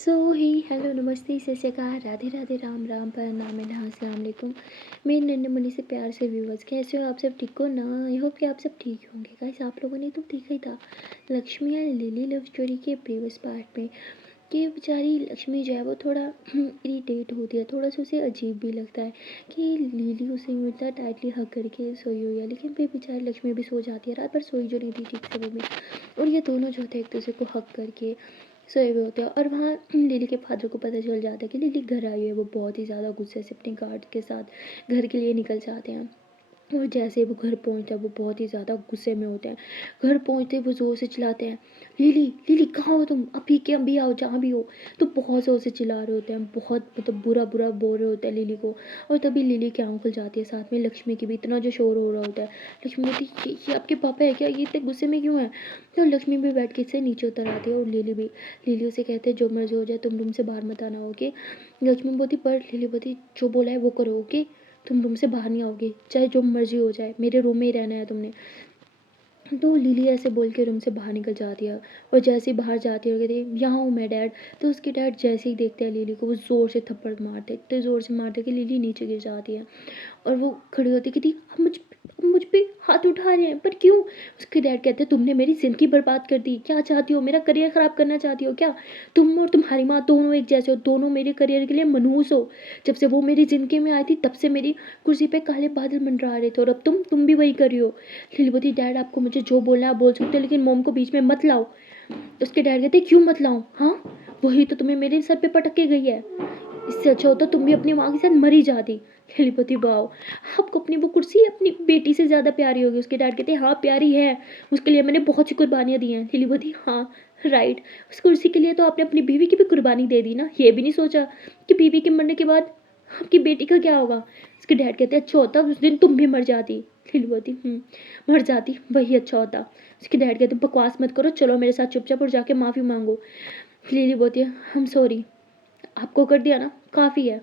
सो ही hello नमस्ते सत श्री अकाल राधे राधे राम राम पर नाम है अस्सलाम वालेकुम। मेरे नन्हे मुन्ने से प्यार से व्यूवर्स कैसे हो आप सब ठीक हो ना। आई होप कि आप सब ठीक होंगे गाइस। आप लोगों ने तो देखा ही था लक्ष्मी और लिली लव स्टोरी के प्रीवियस पार्ट में कि बेचारी लक्ष्मी जो है वो थोड़ा इरिटेट होती है, थोड़ा सा उसे अजीब भी लगता है कि लिली उसे यूँ इतना टाइटली हग करके सोई हुई है, लेकिन फिर बेचारी लक्ष्मी भी सो जाती है। रात भर सोई जो नहीं थी ठीक से वो भी, और ये दोनों जो थे एक दूसरे को हक करके सोए हुए होते हैं। और वहाँ लिली के फादर को पता चल जाता है कि लिली घर आई है। वो बहुत ही ज़्यादा गुस्से से अपने गार्ड के साथ घर के लिए निकल जाते हैं। और जैसे वो घर पहुंचता है वो बहुत ही ज़्यादा गुस्से में होते हैं। घर पहुंचते वो ज़ोर से चिल्लाते हैं, लिली लिली कहाँ हो तुम, अभी के अभी आओ जहाँ भी हो। तो बहुत ज़ोर से चिल्ला रहे होते हैं, बहुत मतलब बुरा बुरा बोल रहे होते हैं लिली को। और तभी लिली की आँख खुल जाती है, साथ में लक्ष्मी की भी। इतना जो शोर हो रहा होता है, लक्ष्मी कहती ये आपके पापा है क्या, ये इतने गुस्से में क्यों है। तो लक्ष्मी भी बैठ के से नीचे उतर आती है और लिली भी। लिली उसे कहते हैं जो मर्जी हो जाए तुम रूम से बाहर मत आना, ओके। लक्ष्मी बोलती पर लिली बोलती जो बोला है वो करो, ओके। तुम रूम से बाहर नहीं आओगे, चाहे जो मर्जी हो जाए, मेरे रूम में ही रहना है तुमने। तो लिली ऐसे बोल के रूम से बाहर निकल जाती है। और जैसे ही बाहर जाती है और कहती है यहाँ हूँ मैं डैड। तो उसके डैड जैसे ही देखते हैं लिली को वो ज़ोर से थप्पड़ मारते, इतने ज़ोर से मारते कि लिली नीचे गिर जाती है। और वो खड़ी होती कहती अब मुझ पे हाथ उठा रहे हैं, पर क्यों। उसके डैड कहते हैं तुमने मेरी ज़िंदगी बर्बाद कर दी, क्या चाहती हो, मेरा करियर ख़राब करना चाहती हो क्या। तुम और तुम्हारी माँ दोनों एक जैसे हो, दोनों मेरे करियर के लिए मनहूस हो। जब से वो मेरी ज़िंदगी में आई थी तब से मेरी कुर्सी पे काले बादल मंडरा रहे थे, और अब तुम भी वही कर रही हो। लिलीवती डैड आपको मुझे जो बोलना है आप बोल सकते हो, लेकिन मोम को बीच में मत लाओ। उसके डैड कहते क्यों मत लाऊं, हाँ वही तो तुम्हें मेरे सर पे पटक के गई है। इससे अच्छा होता तुम भी अपनी माँ के साथ मरी जाती। खिलीपति वाओ, आपको अपनी वो कुर्सी अपनी बेटी से ज़्यादा प्यारी होगी। उसके डैड कहते हैं हाँ प्यारी है, उसके लिए मैंने बहुत सी कुर्बानियाँ दी हैं। खिलीपति हाँ राइट, उस कुर्सी के लिए तो आपने अपनी बीवी की भी कुर्बानी दे दी ना। ये भी नहीं सोचा कि बीवी के मरने के बाद आपकी बेटी का क्या होगा। उसके डैड कहते हैं अच्छा होता उस दिन तुम भी मर जाती। खिलवती मर जाती वही अच्छा होता। उसके डैड कहते बकवास मत करो, चलो मेरे साथ चुपचाप और जाके माफ़ी मांगो। लिली बोलती है हम सॉरी, आपको कर दिया ना काफ़ी है,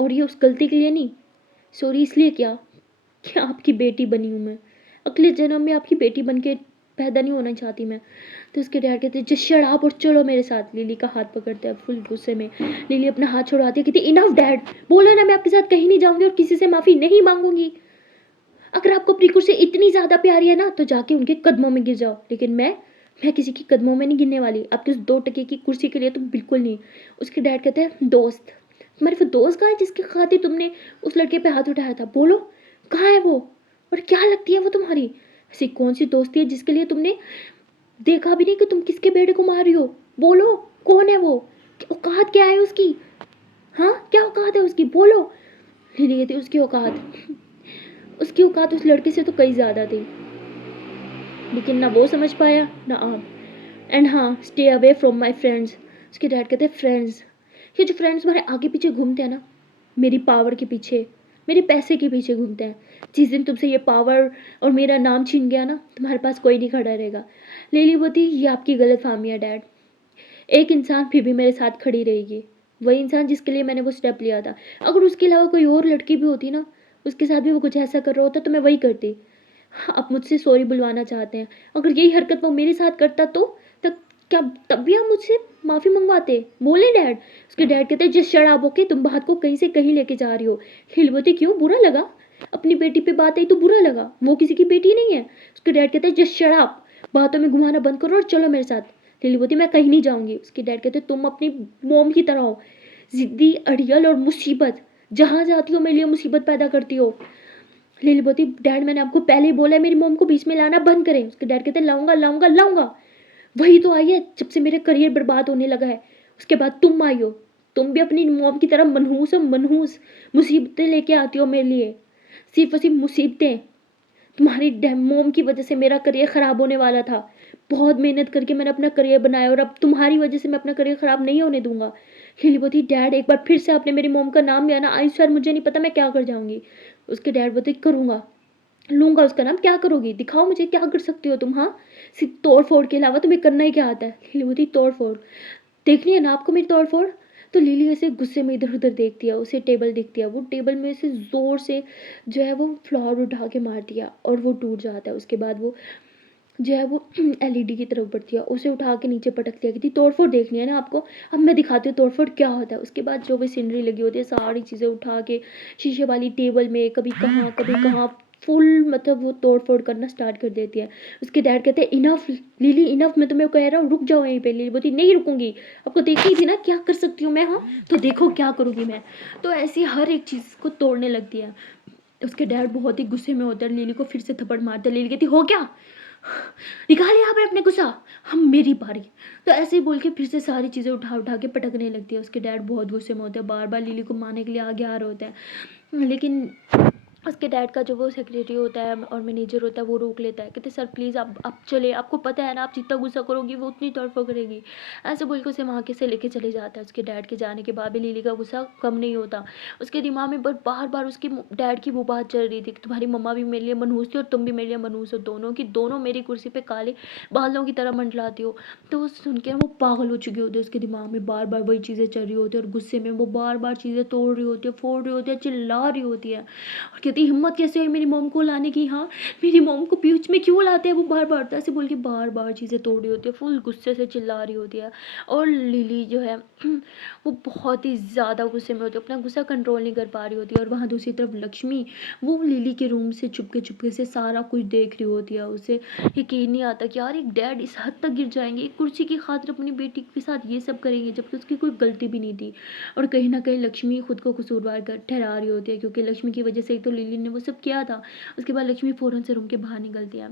और ये उस गलती के लिए नहीं। सॉरी इसलिए क्या आपकी बेटी बनी हूँ मैं, अगले जन्म में आपकी बेटी बन के पैदा नहीं होना चाहती मैं। तो उसके डैड कहते हैं जस्ट शट अप और चलो मेरे साथ। लिली का हाथ पकड़ते हैं फुल गुस्से में। लिली अपना हाथ छुड़ाती है, कहती इनफ डैड, बोला ना मैं आपके साथ कहीं नहीं जाऊंगी और किसी से माफ़ी नहीं मांगूंगी। अगर आपको अपनी कुर्सी इतनी ज़्यादा प्यारी है ना तो जाके उनके कदमों में गिर जाओ, लेकिन मैं किसी के कदमों में नहीं गिरने वाली, आपकी उस 2 टके की कुर्सी के लिए तो बिल्कुल नहीं। उसके डैड कहते हैं दोस्त, तुम्हारी वो दोस्त कहाँ है जिसके खातिर तुमने उस लड़के पे हाथ उठाया था, बोलो कहाँ है वो, और क्या लगती है वो तुम्हारी। ऐसी कौन सी दोस्ती है जिसके लिए तुमने देखा भी नहीं कि तुम किसके बेटे को मार रही हो, बोलो कौन है वो, औकात क्या है उसकी, हाँ क्या औकात है उसकी, बोलो। लिली कहती उसकी औकात उस लड़के से तो कई ज़्यादा थी, लेकिन ना वो समझ पाया ना आप। एंड हाँ stay away from my friends. उसके डैड कहते हैं फ्रेंड्स, ये जो फ्रेंड्स हमारे आगे पीछे घूमते हैं ना, मेरी पावर के पीछे, मेरे पैसे के पीछे घूमते हैं। जिस दिन तुमसे ये पावर और मेरा नाम छीन गया ना, तुम्हारे पास कोई नहीं खड़ा रहेगा। लेली बोती ये आपकी गलत फहमी है डैड, एक इंसान फिर भी मेरे साथ खड़ी रहेगी, वही इंसान जिसके लिए मैंने वो स्टेप लिया था। अगर उसके अलावा कोई और लड़की भी होती ना, उसके साथ भी वो कुछ ऐसा कर रहा होता तो मैं वही करती। आप मुझसे सॉरी बुलवाना चाहते हैं, अगर यही हरकत वो मेरे साथ करता तो तब क्या तब भी आप मुझसे माफ़ी मंगवाते, बोले डैड। उसके डैड कहते हैं जिस शराब के तुम बात को कहीं से कहीं लेके जा रही हो। हिलवते क्यों, बुरा लगा, अपनी बेटी पे बात आई तो बुरा लगा, वो किसी की बेटी नहीं है। उसके डैड कहते हैं जिस शराब, बातों में घुमाना बंद करो और चलो मेरे साथ। लिली बोलती मैं कहीं नहीं जाऊंगी। उसके डैड कहते तुम अपनी मोम की तरह हो, जिद्दी अड़ियल और मुसीबत, जहाँ जाती हो मेरे लिए मुसीबत पैदा करती हो। लिली बोलती डैड मैंने आपको पहले ही बोला है मेरी मोम को बीच में लाना बंद करें। उसके डैड कहते लाऊंगा लाऊंगा लाऊंगा, वही तो आई है जब से मेरा करियर बर्बाद होने लगा है। उसके बाद तुम आई हो, तुम भी अपनी मोम की तरह मनहूस और मनहूस मुसीबतें लेके आती हो मेरे लिए, सिर्फ और सिर्फ मुसीबतें। तुम्हारी मोम की वजह से मेरा करियर ख़राब होने वाला था, बहुत मेहनत करके मैंने अपना करियर बनाया और अब तुम्हारी वजह से मैं अपना करियर ख़राब नहीं होने दूंगा। लिली बोती डैड एक बार फिर से आपने मेरी मोम का नाम लिया ना, आई स्वेयर मुझे नहीं पता मैं क्या कर जाऊंगी। उसके डैड बोते करूँगा, लूंगा उसका नाम, क्या करोगी दिखाओ मुझे क्या कर सकती हो तुम, हाँ सिर्फ तोड़ फोड़ के अलावा तुम्हें करना ही क्या आता है। लिली बोती तोड़ फोड़, देखनी है ना आपको मेरी तोड़ फोड़। तो लिली ऐसे गुस्से में इधर उधर देखती है, उसे टेबल दिखती है, वो टेबल में से ज़ोर से जो है वो फ्लावर उठा के मार दिया और वो टूट जाता है। उसके बाद वो जो है वो एलईडी की तरफ बढ़ती है, उसे उठा के नीचे पटक दिया, कहती तोड़-फोड़ देखनी है ना आपको? अब मैं दिखाती हूँ तोड़-फोड़ क्या होता है। उसके बाद जो भी सीनरी लगी होती है, सारी चीज़ें उठा के शीशे वाली टेबल में कभी कहाँ फुल मतलब वो तोड़-फोड़ करना स्टार्ट कर देती है। उसके डैड कहते हैं इनफ लिली इनफ, मैं तुम्हें कह रहा हूँ रुक जाओ यहीं पे। लिली बोलती नहीं रुकूँगी, आपको देखी थी ना क्या कर सकती हूँ मैं, हाँ? तो देखो क्या करूँगी मैं। तो ऐसी हर एक चीज़ को तोड़ने लगती है। उसके डैड बहुत ही गुस्से में होते हैं, लिली को फिर से थप्पड़ मारते हैं। लिली कहती हो क्या? निकाल यहाँ पे अपने गुस्सा, हम मेरी बारी। तो ऐसे ही बोल के फिर से सारी चीज़ें उठा उठा के पटकने लगती है। उसके डैड बहुत गुस्से में होते हैं, बार बार लिली को मारने के लिए आगे आ रहे होते हैं, लेकिन उसके डैड का जो वो सेक्रेटरी होता है और मैनेजर होता है वो रोक लेता है, कहते सर प्लीज़ आप चले, आपको पता है ना आप जितना गुस्सा करोगी वो उतनी तड़फड़ करेगी। ऐसे बोल के उसे वहाँ के से लेके चले जाता है। उसके डैड के जाने के बाद भी लिली का गुस्सा कम नहीं होता। उसके दिमाग में बस बार बार उसके डैड की वो बात चल रही थी कि तुम्हारी मम्मा भी मेरे लिए मनहूस थी और तुम भी मेरे लिए मनहूस हो, दोनों की दोनों मेरी कुर्सी पे काले बादलों की तरह मंडलाती हो। तो वो सुन के वो पागल हो चुकी होती है, उसके दिमाग में बार बार वही चीज़ें चल रही होती है और गुस्से में वो बार बार चीज़ें तोड़ रही होती है, फोड़ रही होती है, चिल्ला रही होती है और कहती हिम्मत कैसे है मेरी मॉम को लाने की, हाँ मेरी मॉम को बीच में क्यों लाते हैं वो बार बार। तो ऐसे बोल के बार बार चीज़ें तोड़ रही होती है, फुल गुस्से से चिल्ला रही होती है। और लिली जो है वो बहुत ही ज़्यादा गुस्से में होती है, अपना गुस्सा कंट्रोल नहीं कर पा रही होती है। और वहाँ दूसरी तरफ लक्ष्मी वो लिली के रूम से चुपके चुपके से सारा कुछ देख रही होती है। उसे यकीन नहीं आता कि यार एक डैड इस हद तक गिर जाएंगे, एक कुर्सी की खातिर अपनी बेटी के साथ ये सब करेंगे जबकि उसकी कोई गलती भी नहीं थी। और कहीं ना कहीं लक्ष्मी खुद को कसूरवार कर ठहरा रही होती है, क्योंकि लक्ष्मी की वजह से एक तो लिली ने वो सब किया था। उसके बाद लक्ष्मी फ़ौरन से रूम के बाहर निकलती है।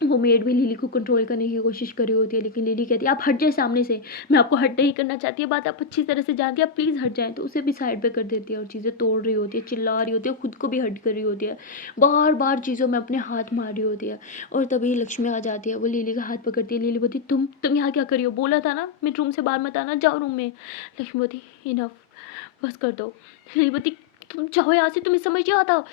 वो मेड भी लिली को कंट्रोल करने की कोशिश कर रही होती है, लेकिन लिली कहती है आप हट जाए सामने से, मैं आपको हट नहीं करना चाहती है, बात आप अच्छी तरह से जानती है, आप प्लीज़ हट जाएं। तो उसे भी साइड पे कर देती है और चीज़ें तोड़ रही होती है, चिल्ला रही होती है, खुद को भी हट कर रही होती है, बार बार चीज़ों में अपने हाथ मार रही होती है। और तभी लक्ष्मी आ जाती है, वो लिली का हाथ पकड़ती है। लिली बोलती तुम यहाँ क्या कर रही हो, बोला था ना मेरे रूम से बाहर मत आना, जाओ रूम में। लक्ष्मी बोलती इनफ, बस कर दो। लिली बोलती तुम जाओ यहाँ से, तुम्हें समझ नहीं आता,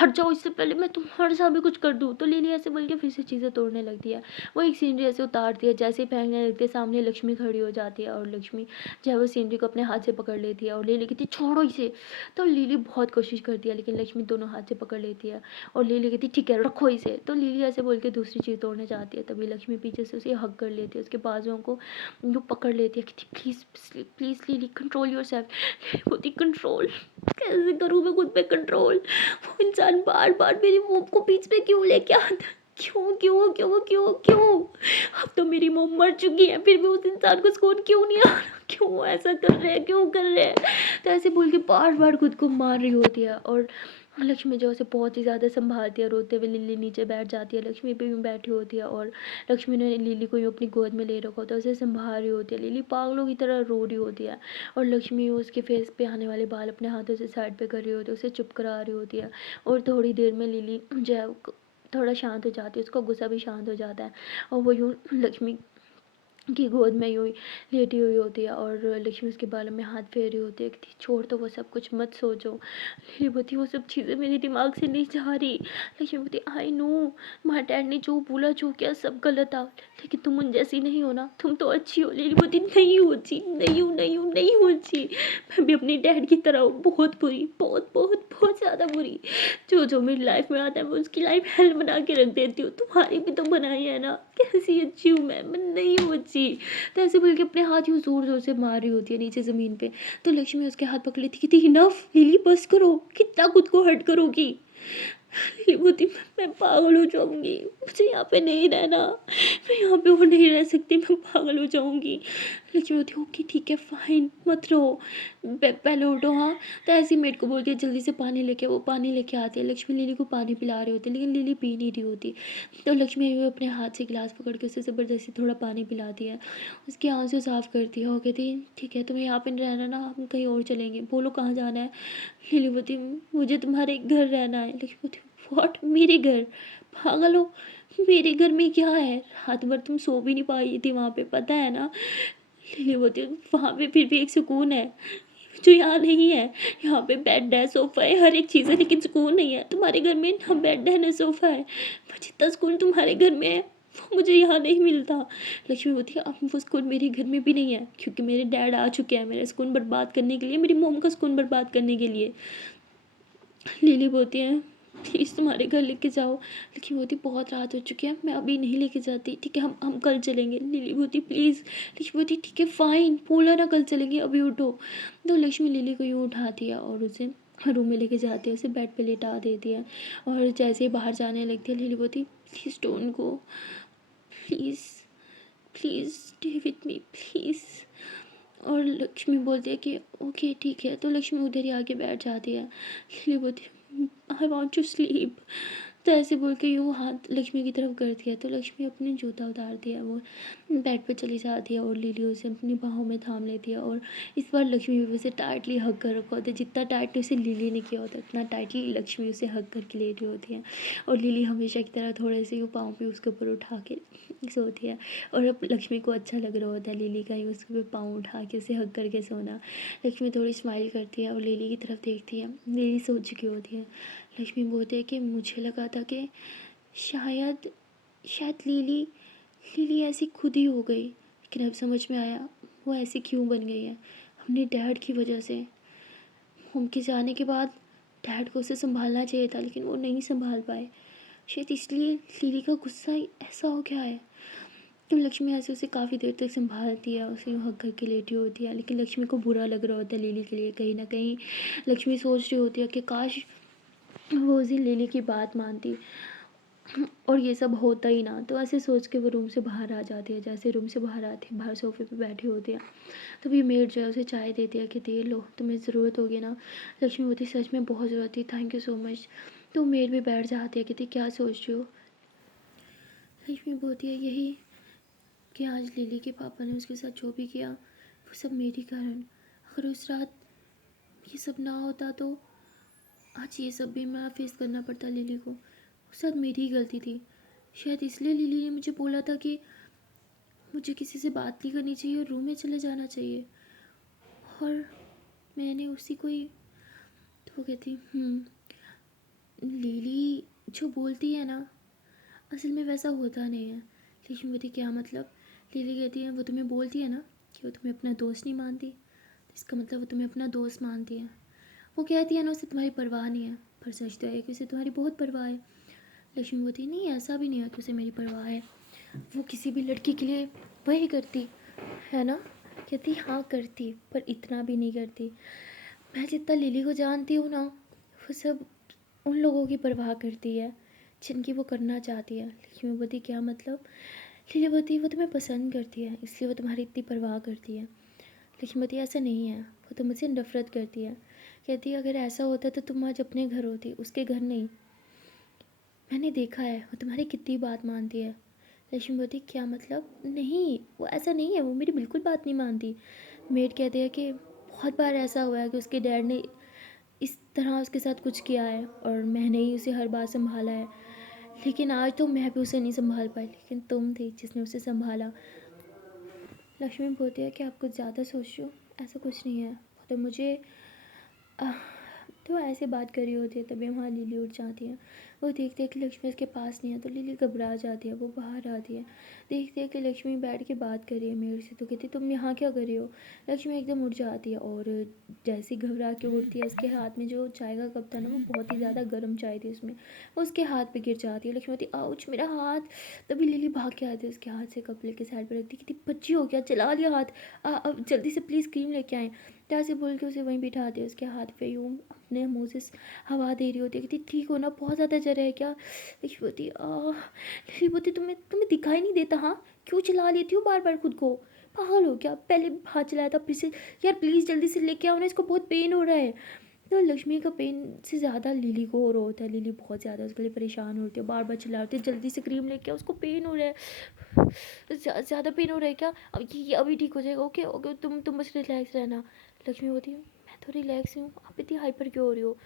हट जाओ इससे पहले मैं तुम्हारे साथ भी कुछ कर दूँ। तो लिली ऐसे बोल के फिर से चीज़ें तोड़ने लगती है। वो एक सीनरी ऐसे उतारती है, जैसे ही फेंकने लगती है सामने लक्ष्मी खड़ी हो जाती है और लक्ष्मी जो है वो सीनरी को अपने हाथ से पकड़ लेती है और लिली कहती छोड़ो इसे। तो लिली बहुत कोशिश करती है लेकिन लक्ष्मी दोनों हाथ से पकड़ लेती है और लिली कहती ठीक है रखो इसे। तो लिली ऐसे बोल के दूसरी चीज़ तोड़ने जाती है, तभी लक्ष्मी पीछे से उसे हग कर लेती है, उसके बाजुओं को जो पकड़ लेती है, कहती please please lily control your self. होती कंट्रोल कैसे करूँ मैं खुद पे कंट्रोल, वो इंसान बार बार मेरी मोम को बीच में क्यों लेके आता, क्यों क्यों क्यों क्यों क्यों। अब तो मेरी मोम मर चुकी है फिर भी उस इंसान को सुकून क्यों नहीं आ रहा, क्यों ऐसा कर रहे हैं क्यों कर रहे हैं। तो ऐसे बोल के बार बार खुद को मार रही होती है और लक्ष्मी जो उसे बहुत ही ज़्यादा संभालती है। रोते हुए लिली नीचे बैठ जाती है, लक्ष्मी पे यूँ बैठी होती है और लक्ष्मी ने लिली को यूँ अपनी गोद में ले रखा होता है, उसे संभाल रही होती है। लिली पागलों की तरह रो रही होती है और लक्ष्मी उसके फेस पे आने वाले बाल अपने हाथों से साइड पे कर रही होती है, उसे चुप करा रही होती है। और थोड़ी देर में लिली जो है थोड़ा शांत हो जाती है, उसका गुस्सा भी शांत हो जाता है और वो यूँ लक्ष्मी की गोद में यूँ लेटी हुई होती है और लक्ष्मी उसके बालों में हाथ फेर रही होती है कि छोड़ तो वो सब कुछ मत सोचो। लिली बोती वो सब चीज़ें मेरे दिमाग से नहीं जा रही। लक्ष्मी बोती आई नो तुम्हारे डैड ने जो बोला जो किया सब गलत था, लेकिन तुम उन जैसी नहीं हो ना, तुम तो अच्छी हो। लिली बोती नहीं हो अच्छी, नहीं हूँ अच्छी, मैं भी अपनी डैड की तरह हूँ, बहुत बुरी, बहुत बहुत बहुत ज़्यादा बुरी। जो जो मेरी लाइफ में आता है मैं उसकी लाइफ हेल बना के रख देती हूँ, तुम्हारी भी तो बनाई है ना, कैसी अच्छी हूँ मैं नहीं हूँ अच्छी। तो ऐसे बोल के अपने हाथ यूँ ज़ोर ज़ोर से मार रही होती है नीचे ज़मीन पे। तो लक्ष्मी उसके हाथ पकड़ लेती, कहती इनफ लिली बस करो, कितना खुद को हर्ट करोगी। लिली बोलती मैं पागल हो जाऊंगी, मुझे यहाँ पे नहीं रहना, मैं यहाँ पे और नहीं रह सकती, मैं पागल हो जाऊंगी। लक्ष्मी बोलती ओके ठीक है फाइन मत रहो, पहले उठो। हाँ तो ऐसी मेड को बोलती है जल्दी से पानी लेके, वो पानी लेके आती है। लक्ष्मी लिली को पानी पिला रही होती है लेकिन लिली पी नहीं रही होती। तो लक्ष्मी भी अपने हाथ से गिलास पकड़ के उसे ज़बरदस्ती थोड़ा पानी पिलाती है, उसके आंसू साफ़ करती है और कहती है ठीक है तुम्हें यहाँ पे नहीं रहना ना, हम कहीं और चलेंगे, बोलो कहाँ जाना है। लिली बोलती मुझे तुम्हारे घर रहना है। लक्ष्मी बोलती व्हाट मेरे घर, पागल हो, मेरे घर में क्या है, रात भर तुम सो भी नहीं पाई थी वहाँ पे पता है ना। लिली बोलती वहाँ पे फिर भी एक सुकून है जो यहाँ नहीं है, यहाँ पे बेड है सोफ़ा है हर एक चीज़ है लेकिन सुकून नहीं है। तुम्हारे घर में ना बेड है ना सोफ़ा है, पर जितना सुकून तुम्हारे घर में है वो मुझे यहाँ नहीं मिलता। लक्ष्मी बोलती है अब वो सुकून मेरे घर में भी नहीं है क्योंकि मेरे डैड आ चुके हैं मेरा सुकून बर्बाद करने के लिए, मेरी मोम का सुकून बर्बाद करने के लिए। लिली बोलती है प्लीज़ तुम्हारे घर लेके जाओ। लेकिन बोलती बहुत रात हो चुकी है, मैं अभी नहीं लेके जाती, ठीक है, हम कल चलेंगे। लिली बोलती प्लीज़। लिली बोलती ठीक है फ़ाइन, बोला ना कल चलेंगे, अभी उठो। तो लक्ष्मी लिली को यूँ उठाती है और उसे रूम में लेके जाती है, उसे बेड पे लेटा देती है। और जैसे ही बाहर जाने लगती है, लिली बोलती please don't go, please please stay with me please. और लक्ष्मी बोलती है कि ओके ठीक है। तो लक्ष्मी उधर ही आके बैठ जाती है। लिली बोलती आई वॉन्ट टू स्लीप। तो ऐसे बोल के यूँ हाथ लक्ष्मी की तरफ करती है, तो लक्ष्मी अपनी जूता उतारती है, वो बेड पे चली जाती है और लिली उसे अपनी बाहों में थाम लेती है। और इस बार लक्ष्मी भी उसे टाइटली हग कर रखा होता है। जितना टाइटली उसे लिली ने किया होता है, उतना टाइटली लक्ष्मी उसे हग करके ले रही होती है। और लिली हमेशा की तरह थोड़े से यूँ पाँव पे उसके ऊपर उठा के सोती है। और अब लक्ष्मी को अच्छा लग रहा होता है लिली का ही उसके ऊपर पाँव उठा के उसे हग करके सोना। लक्ष्मी थोड़ी स्माइल करती है और लिली की तरफ देखती है। लिली सो चुकी होती है। लक्ष्मी बोलती है कि मुझे लगा था कि शायद शायद लिली लिली ऐसी खुद ही हो गई, लेकिन अब समझ में आया वो ऐसी क्यों बन गई है, अपने डैड की वजह से। उनके जाने के बाद डैड को उसे संभालना चाहिए था, लेकिन वो नहीं संभाल पाए, शायद इसलिए लिली का गुस्सा ही ऐसा हो गया है। तो लक्ष्मी ऐसे उसे काफ़ी देर तक संभालती है, उसे यूँ हक करके लेटी होती है, लेकिन लक्ष्मी को बुरा लग रहा होता है लिली के लिए। कहीं ना कहीं लक्ष्मी सोच रही होती है कि काश वो उसी लिली की बात मानती और ये सब होता ही ना। तो ऐसे सोच के वो रूम से बाहर आ जाती है। जैसे रूम से बाहर आती है, बाहर सोफे पे बैठी होती है, तभी मेड जो है उसे चाय देती है कि दे लो, तुम्हें ज़रूरत होगी ना। लक्ष्मी होती सच में बहुत ज़रूरत थी, थैंक यू सो मच। तो मेड भी बैठ जाती है, कहती क्या सोच रही हो। लक्ष्मी बोलती है यही कि आज लिली के पापा ने उसके साथ जो भी किया वो सब मेरे कारण। अगर उस रात ये सब ना होता तो आज ये सब भी मैं फेस करना पड़ता लिली को। उस रात मेरी ही गलती थी, शायद इसलिए लिली ने मुझे बोला था कि मुझे किसी से बात नहीं करनी चाहिए और रूम में चले जाना चाहिए, और मैंने उसी को ही। तो वो कहती लिली जो बोलती है ना असल में वैसा होता नहीं है। लेकिन बोलती क्या मतलब। लिली कहती है वो तुम्हें बोलती है ना कि वो तुम्हें अपना दोस्त नहीं मानती, तो इसका मतलब वो तुम्हें अपना दोस्त मानती है। वो कहती है ना उसे तुम्हारी परवाह नहीं है, पर सच तो है कि उसे तुम्हारी बहुत परवाह है। लक्ष्मी बोलती नहीं ऐसा भी नहीं है कि उसे मेरी परवाह है, वो किसी भी लड़की के लिए वही करती है ना। कहती हाँ करती, पर इतना भी नहीं करती। मैं जितना लिली को जानती हूँ ना, वो सब उन लोगों की परवाह करती है जिनकी वो करना चाहती है। लेकिन वो बोलती क्या मतलब। लिली बोलती वो तुम्हें पसंद करती है इसलिए वो तुम्हारी इतनी परवाह करती है। लेकिन बोलती ऐसा नहीं है, वो तो मुझसे नफरत करती है। कहती अगर ऐसा होता तो तुम आज अपने घर होती, उसके घर नहीं। मैंने देखा है वो तुम्हारी कितनी बात मानती है। लक्ष्मी बोलती क्या मतलब। नहीं वो ऐसा नहीं है, वो मेरी बिल्कुल बात नहीं मानती। मेड कहती है कि बहुत बार ऐसा हुआ है कि उसके डैड ने इस तरह उसके साथ कुछ किया है और मैंने ही उसे हर बार संभाला है, लेकिन आज तो मैं भी उसे नहीं संभाल पाई, लेकिन तुम थी जिसने उसे संभाला। लक्ष्मी बोलती है कि आप कुछ ज़्यादा सोच रहे हो, ऐसा कुछ नहीं है। तो मुझे आह, तो ऐसे बात कर रही होती है, तभी वहाँ लिली उठ जाती है। वो देखते हैं कि लक्ष्मी उसके पास नहीं है, तो लिली घबरा जाती है, वो बाहर आती है। देखते हैं कि लक्ष्मी बैठ के बात कर रही है मेरे से, तो कहती तुम यहाँ क्या कर रही हो। लक्ष्मी एकदम उठ जाती है और जैसे ही घबरा के उठती है, उसके हाथ में जो चाय का कप था ना, वो बहुत ही ज़्यादा गर्म चाय थी उसमें, वो उसके हाथ पे गिर जाती है। लक्ष्मी बोलती आउच मेरा हाथ। तभी लिली भाग के आती है, उसके हाथ से कप लेके साइड पर रखती, कितनी बच्ची हो गया, चला लिया हाथ। अब जल्दी से प्लीज़ क्रीम लेके आएँ। तो ऐसे बोल के उसे वहीं बिठा दे, उसके हाथ पे यूँ अपने मुंह से हवा दे रही होती है। कहती ठीक हो ना, बहुत ज़्यादा जर है क्या। लिखी होती लिखी होती तुम्हें तुम्हें दिखाई नहीं देता, हाँ क्यों चला लेती हो बार बार खुद को, पागल हो क्या, पहले हाथ चलाया था फिर से। यार प्लीज़ जल्दी से लेके आओ ना, इसको बहुत पेन हो रहा है। तो लक्ष्मी का पेन से ज़्यादा लिली को हो रहा होता है। लिली बहुत ज़्यादा उसके लिए परेशान होती है, बार बार चिल्ला होती है जल्दी से क्रीम लेके आओ, उसको पेन हो रहा है, ज़्यादा पेन हो रहा है क्या। अब ये अभी ठीक हो जाएगा, ओके ओके तुम बस रिलैक्स रहना। लक्ष्मी होती है मैं तो रिलैक्स हूँ, आप इतनी हाइपर क्यों हो रही हो।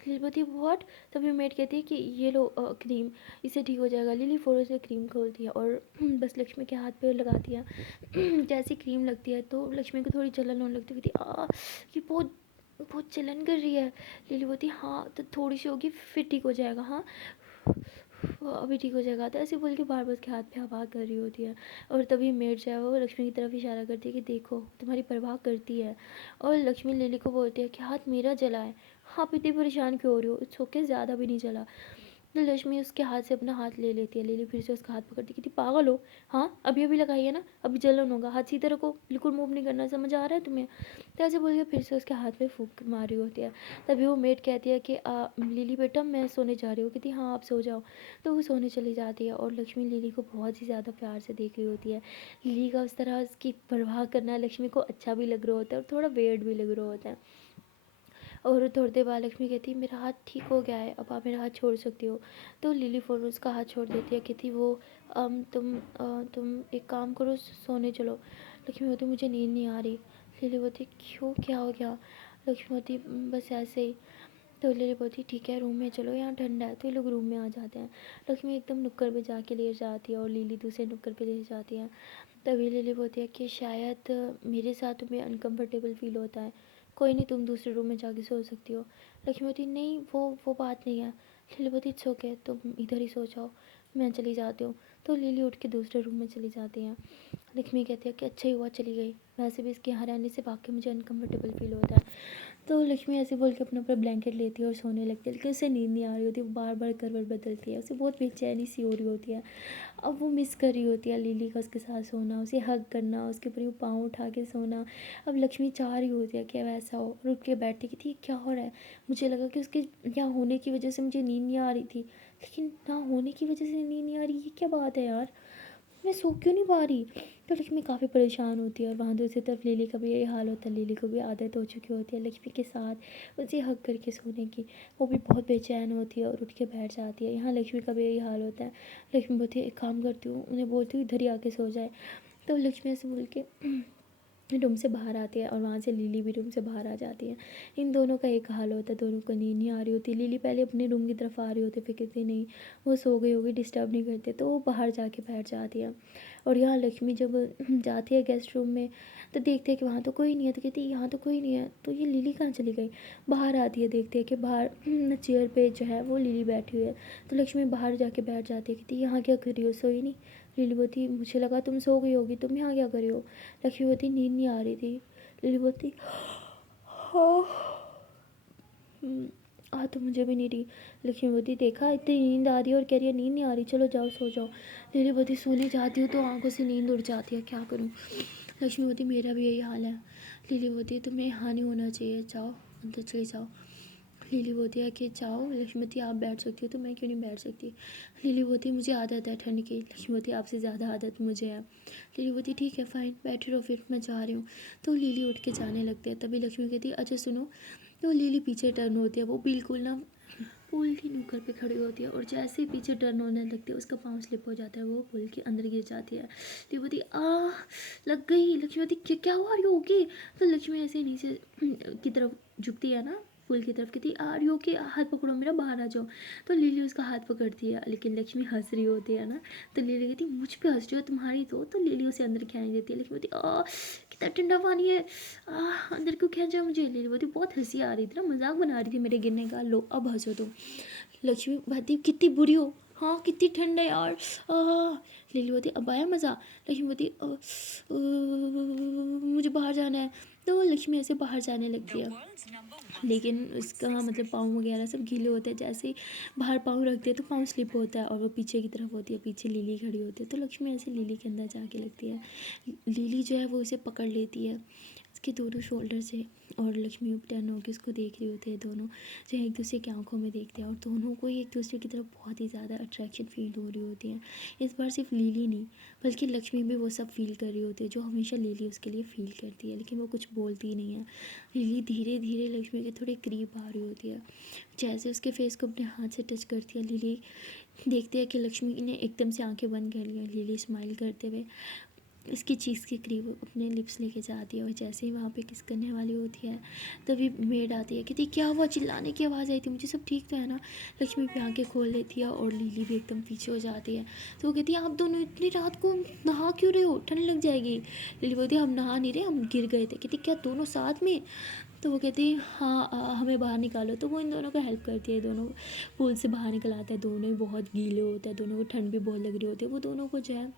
लिली बोलती है व्हाट। तभी मेड कहती है कि ये लो क्रीम, इससे ठीक हो जाएगा। लिली फ़ौरन से क्रीम खोलती है और बस लक्ष्मी के हाथ पे लगाती है। जैसी क्रीम लगती है तो लक्ष्मी को थोड़ी जलन होने लगती है, कहती ये बहुत बहुत जलन कर रही है। लिली बोलती हाँ तो थोड़ी सी होगी फिर ठीक हो जाएगा, हाँ अभी ठीक हो जाएगा। तो ऐसे बोल के बार बार उसके हाथ पे हवा कर रही होती है। और तभी मेड जो है वो लक्ष्मी की तरफ इशारा करती है कि देखो तुम्हारी परवाह करती है। और लक्ष्मी लिली को बोलती है कि हाथ मेरा जला है, आप इतनी परेशान क्यों हो रही हो, इट्स ओके, ज़्यादा भी नहीं चला। तो लक्ष्मी उसके हाथ से अपना हाथ ले लेती है, लिली फिर से उसका हाथ पकड़ती, कहती पागल हो, हाँ अभी अभी लगाई है ना, अभी जलन होगा, हाथ सीधे रखो, बिल्कुल मूव नहीं करना, समझ आ रहा है तुम्हें। तो ऐसे बोल के फिर से उसके हाथ में फूंक मारी होती है। तभी वो मेड कहती है कि लिली बेटा मैं सोने जा रही हूँ, कहती हाँ आप सो जाओ। तो वो सोने चली जाती है और लक्ष्मी लिली को बहुत ही ज़्यादा प्यार से देख रही होती है। लिली का उस तरह उसकी परवाह करना लक्ष्मी को अच्छा भी लग रहा होता है और थोड़ा वेird भी लग रहा होता है। और थोड़ी देर बाद लक्ष्मी कहती है मेरा हाथ ठीक हो गया है, अब आप मेरा हाथ छोड़ सकती हो। तो लिली फ़ौरन उसका हाथ छोड़ देती है, कहती वो तुम एक काम करो, सोने चलो। लक्ष्मी बोलती मुझे नींद नहीं आ रही। लिली बोलती क्यों, क्या हो गया? लक्ष्मी बोलती बस ऐसे ही। तो लिली बोलती ठीक है रूम में चलो, यहाँ ठंडा है। तो ये लोग रूम में आ जाते हैं। लक्ष्मी एकदम नुक्कड़ पे जाके लेट जाती है और लिली दूसरे नुक्कड़ पे लेट जाती है। तभी लिली बोलती है कि शायद मेरे साथ तुम्हें अनकंफर्टेबल फील होता है, कोई नहीं तुम दूसरे रूम में जाके सो सकती हो। लक्ष्मी बोलती नहीं वो बात नहीं है। लिली बोलती इट्स ओके, तुम इधर ही सो जाओ, मैं चली जाती हूँ। तो लिली उठ के दूसरे रूम में चली जाती हैं। लक्ष्मी कहती है कि अच्छा ही हुआ चली गई, वैसे भी इसके यहाँ रहने से वाकई मुझे अनकंफर्टेबल फील होता है। तो लक्ष्मी ऐसे बोल के अपने ऊपर ब्लैंकेट लेती है और सोने लगती है, लेकिन उसे नींद नहीं आ रही होती, वो बार बार करवट बदलती है, उसे बहुत बेचैनी सी हो रही होती है। अब वो मिस कर रही होती है लिली का उसके साथ सोना, उसे हग करना, उसके ऊपर यूँ पाँव उठा के सोना। अब लक्ष्मी चाह रही होती है कि वैसा हो, रुक के बैठती कि ये क्या हो रहा है। मुझे लगा कि उसके यहाँ होने की वजह से मुझे नींद नहीं आ रही थी, लेकिन ना होने की वजह से नींद नहीं आ रही, ये क्या बात है यार, मैं सो क्यों नहीं पा रही। तो लक्ष्मी काफ़ी परेशान होती है और वहाँ दूसरी तरफ लिली का भी यही हाल होता है। लिली को भी आदत हो चुकी होती है लक्ष्मी के साथ उसे हग करके सोने की। वो भी बहुत बेचैन होती है और उठ के बैठ जाती है। यहाँ लक्ष्मी का भी यही हाल होता है। लक्ष्मी बोलती है एक काम करती हूँ, उन्हें बोलती हूँ इधर ही आके सो जाए। तो लक्ष्मी ऐसे बोल के रूम से बाहर आती है और वहाँ से लिली भी रूम से बाहर आ जाती है। इन दोनों का एक हाल होता है, दोनों को नींद नहीं आ रही होती। लिली पहले अपने रूम की तरफ आ रही होती, फिर कहती नहीं वो सो गई होगी, डिस्टर्ब नहीं करते, तो वो बाहर जाके बैठ जाती है। और यहाँ लक्ष्मी जब जाती है गेस्ट रूम में तो देखते हैं कि वहाँ तो कोई नहीं है, तो कहती है यहाँ तो कोई नहीं है, तो ये लिली कहाँ चली गई। बाहर आती है, देखते हैं कि बाहर चेयर पे जो है वो लिली बैठी हुई है। तो लक्ष्मी बाहर जाके बैठ जाती है, कहती यहाँ क्या कर रही हो, सोई नहीं। लिली बोलती मुझे लगा तुम सो गई होगी, तुम यहाँ क्या कर रही हो। लक्ष्मी बोलती नींद नहीं आ रही थी। लिली बोलती हाँ आ तो मुझे भी नहीं रही। लक्ष्मी बोलती देखा इतनी नींद आ रही है और कह रही है नींद नहीं आ रही, चलो जाओ सो जाओ। लिली बोलती सोने जाती हूँ तो आंखों से नींद उड़ जाती है, क्या करूँ। लक्ष्मी बोलती मेरा भी यही हाल है। लिली बोलती तुम्हें यहाँ नहीं होना चाहिए, जाओ अंदर चले जाओ। लिली बोलती है कि जाओ। लक्ष्मी बोलती आप बैठ सकती हो तो मैं क्यों नहीं बैठ सकती। लिली बोलती मुझे आदत है ठंड की। लक्ष्मी बोलती आपसे ज़्यादा आदत मुझे है। लिली बोलती ठीक है फ़ाइन, बैठे रहो फिर, मैं जा रही हूँ। तो लिली उठ के जाने लगती है। तभी लक्ष्मी कहती है अच्छा सुनो। तो लिली पीछे टर्न होती है, वो बिल्कुल ना पुल की नुक्कड़ पे खड़ी होती है और जैसे ही पीछे टर्न होने लगती है उसका पाँव स्लिप हो जाता है, वो पुल के अंदर गिर जाती है। लिली बोलती लग गई। लक्ष्मी बोलती क्या हुआ, रही होगी। तो लक्ष्मी ऐसे ही नीचे की तरफ झुकती है ना, पुल की तरफ, कहती आ रही हो कि हाथ पकड़ो मेरा, बाहर आ जाओ। तो लिली उसका हाथ पकड़ती है, लेकिन लक्ष्मी हंस रही होती है ना। तो लिली कहती मुझ पे हंस रही हो तुम्हारी तो लिली उसे अंदर खींच देती है। लक्ष्मी बोलती कितना ठंडा पानी है, अंदर क्यों खींचा मुझे। लिली बोलती बहुत हंसी आ रही थी ना, मजाक बना रही थी मेरे गिरने का, लो अब हंसो तुम। लक्ष्मी बोलती कितनी बुरी हो, हाँ कितनी ठंड है यार। लिली बोलती अब आया मज़ा। लक्ष्मी बोलती मुझे बाहर जाना है। तो लक्ष्मी ऐसे बाहर जाने लगती है, लेकिन उसका मतलब पाँव वगैरह सब गीले होते हैं। जैसे ही बाहर पाँव रखते हैं तो पाँव स्लिप होता है और वो पीछे की तरफ होती है, पीछे लिली खड़ी होती है। तो लक्ष्मी ऐसे लिली के अंदर जाके लगती है। लिली जो है वो उसे पकड़ लेती है उसके दोनों शोल्डर से और लक्ष्मी टर्न होकर उसको देख रही होती है। दोनों जो एक दूसरे की आंखों में देखते हैं और दोनों को एक दूसरे की तरफ बहुत ही ज़्यादा अट्रैक्शन फील हो रही होती है। इस बार सिर्फ लिली नहीं बल्कि लक्ष्मी भी वो सब फील कर रही होती है जो हमेशा लिली उसके लिए फ़ील करती है, लेकिन वो कुछ बोलती ही नहीं है। लिली धीरे धीरे लक्ष्मी के थोड़े करीब आ रही होती है, जैसे उसके फेस को अपने हाथ से टच करती है। लिली देखती है कि लक्ष्मी ने एकदम से आंखें बंद कर लिया। लिली स्माइल करते हुए इसकी चीज़ के करीब अपने लिप्स लेके जाती है और जैसे ही वहाँ पे किस करने वाली होती है तभी मेड आती है, कहती क्या हुआ, चिल्लाने की आवाज़ आई थी मुझे, सब ठीक तो है ना। लक्ष्मी भी आंखें खोल लेती है और लिली भी एकदम पीछे हो जाती है। तो वो कहती है आप दोनों इतनी रात को नहा क्यों रहे हो, ठंड लग जाएगी। लिली बोलती है हम नहा नहीं रहे, हम गिर गए थे। कहती क्या दोनों साथ में। तो वो कहती है हाँ हमें बाहर निकालो। तो वो इन दोनों को हेल्प करती है, दोनों पूल से बाहर निकल आते हैं। दोनों ही बहुत गीले होते हैं, दोनों को ठंड भी बहुत लग रही होती है। वो दोनों को जो है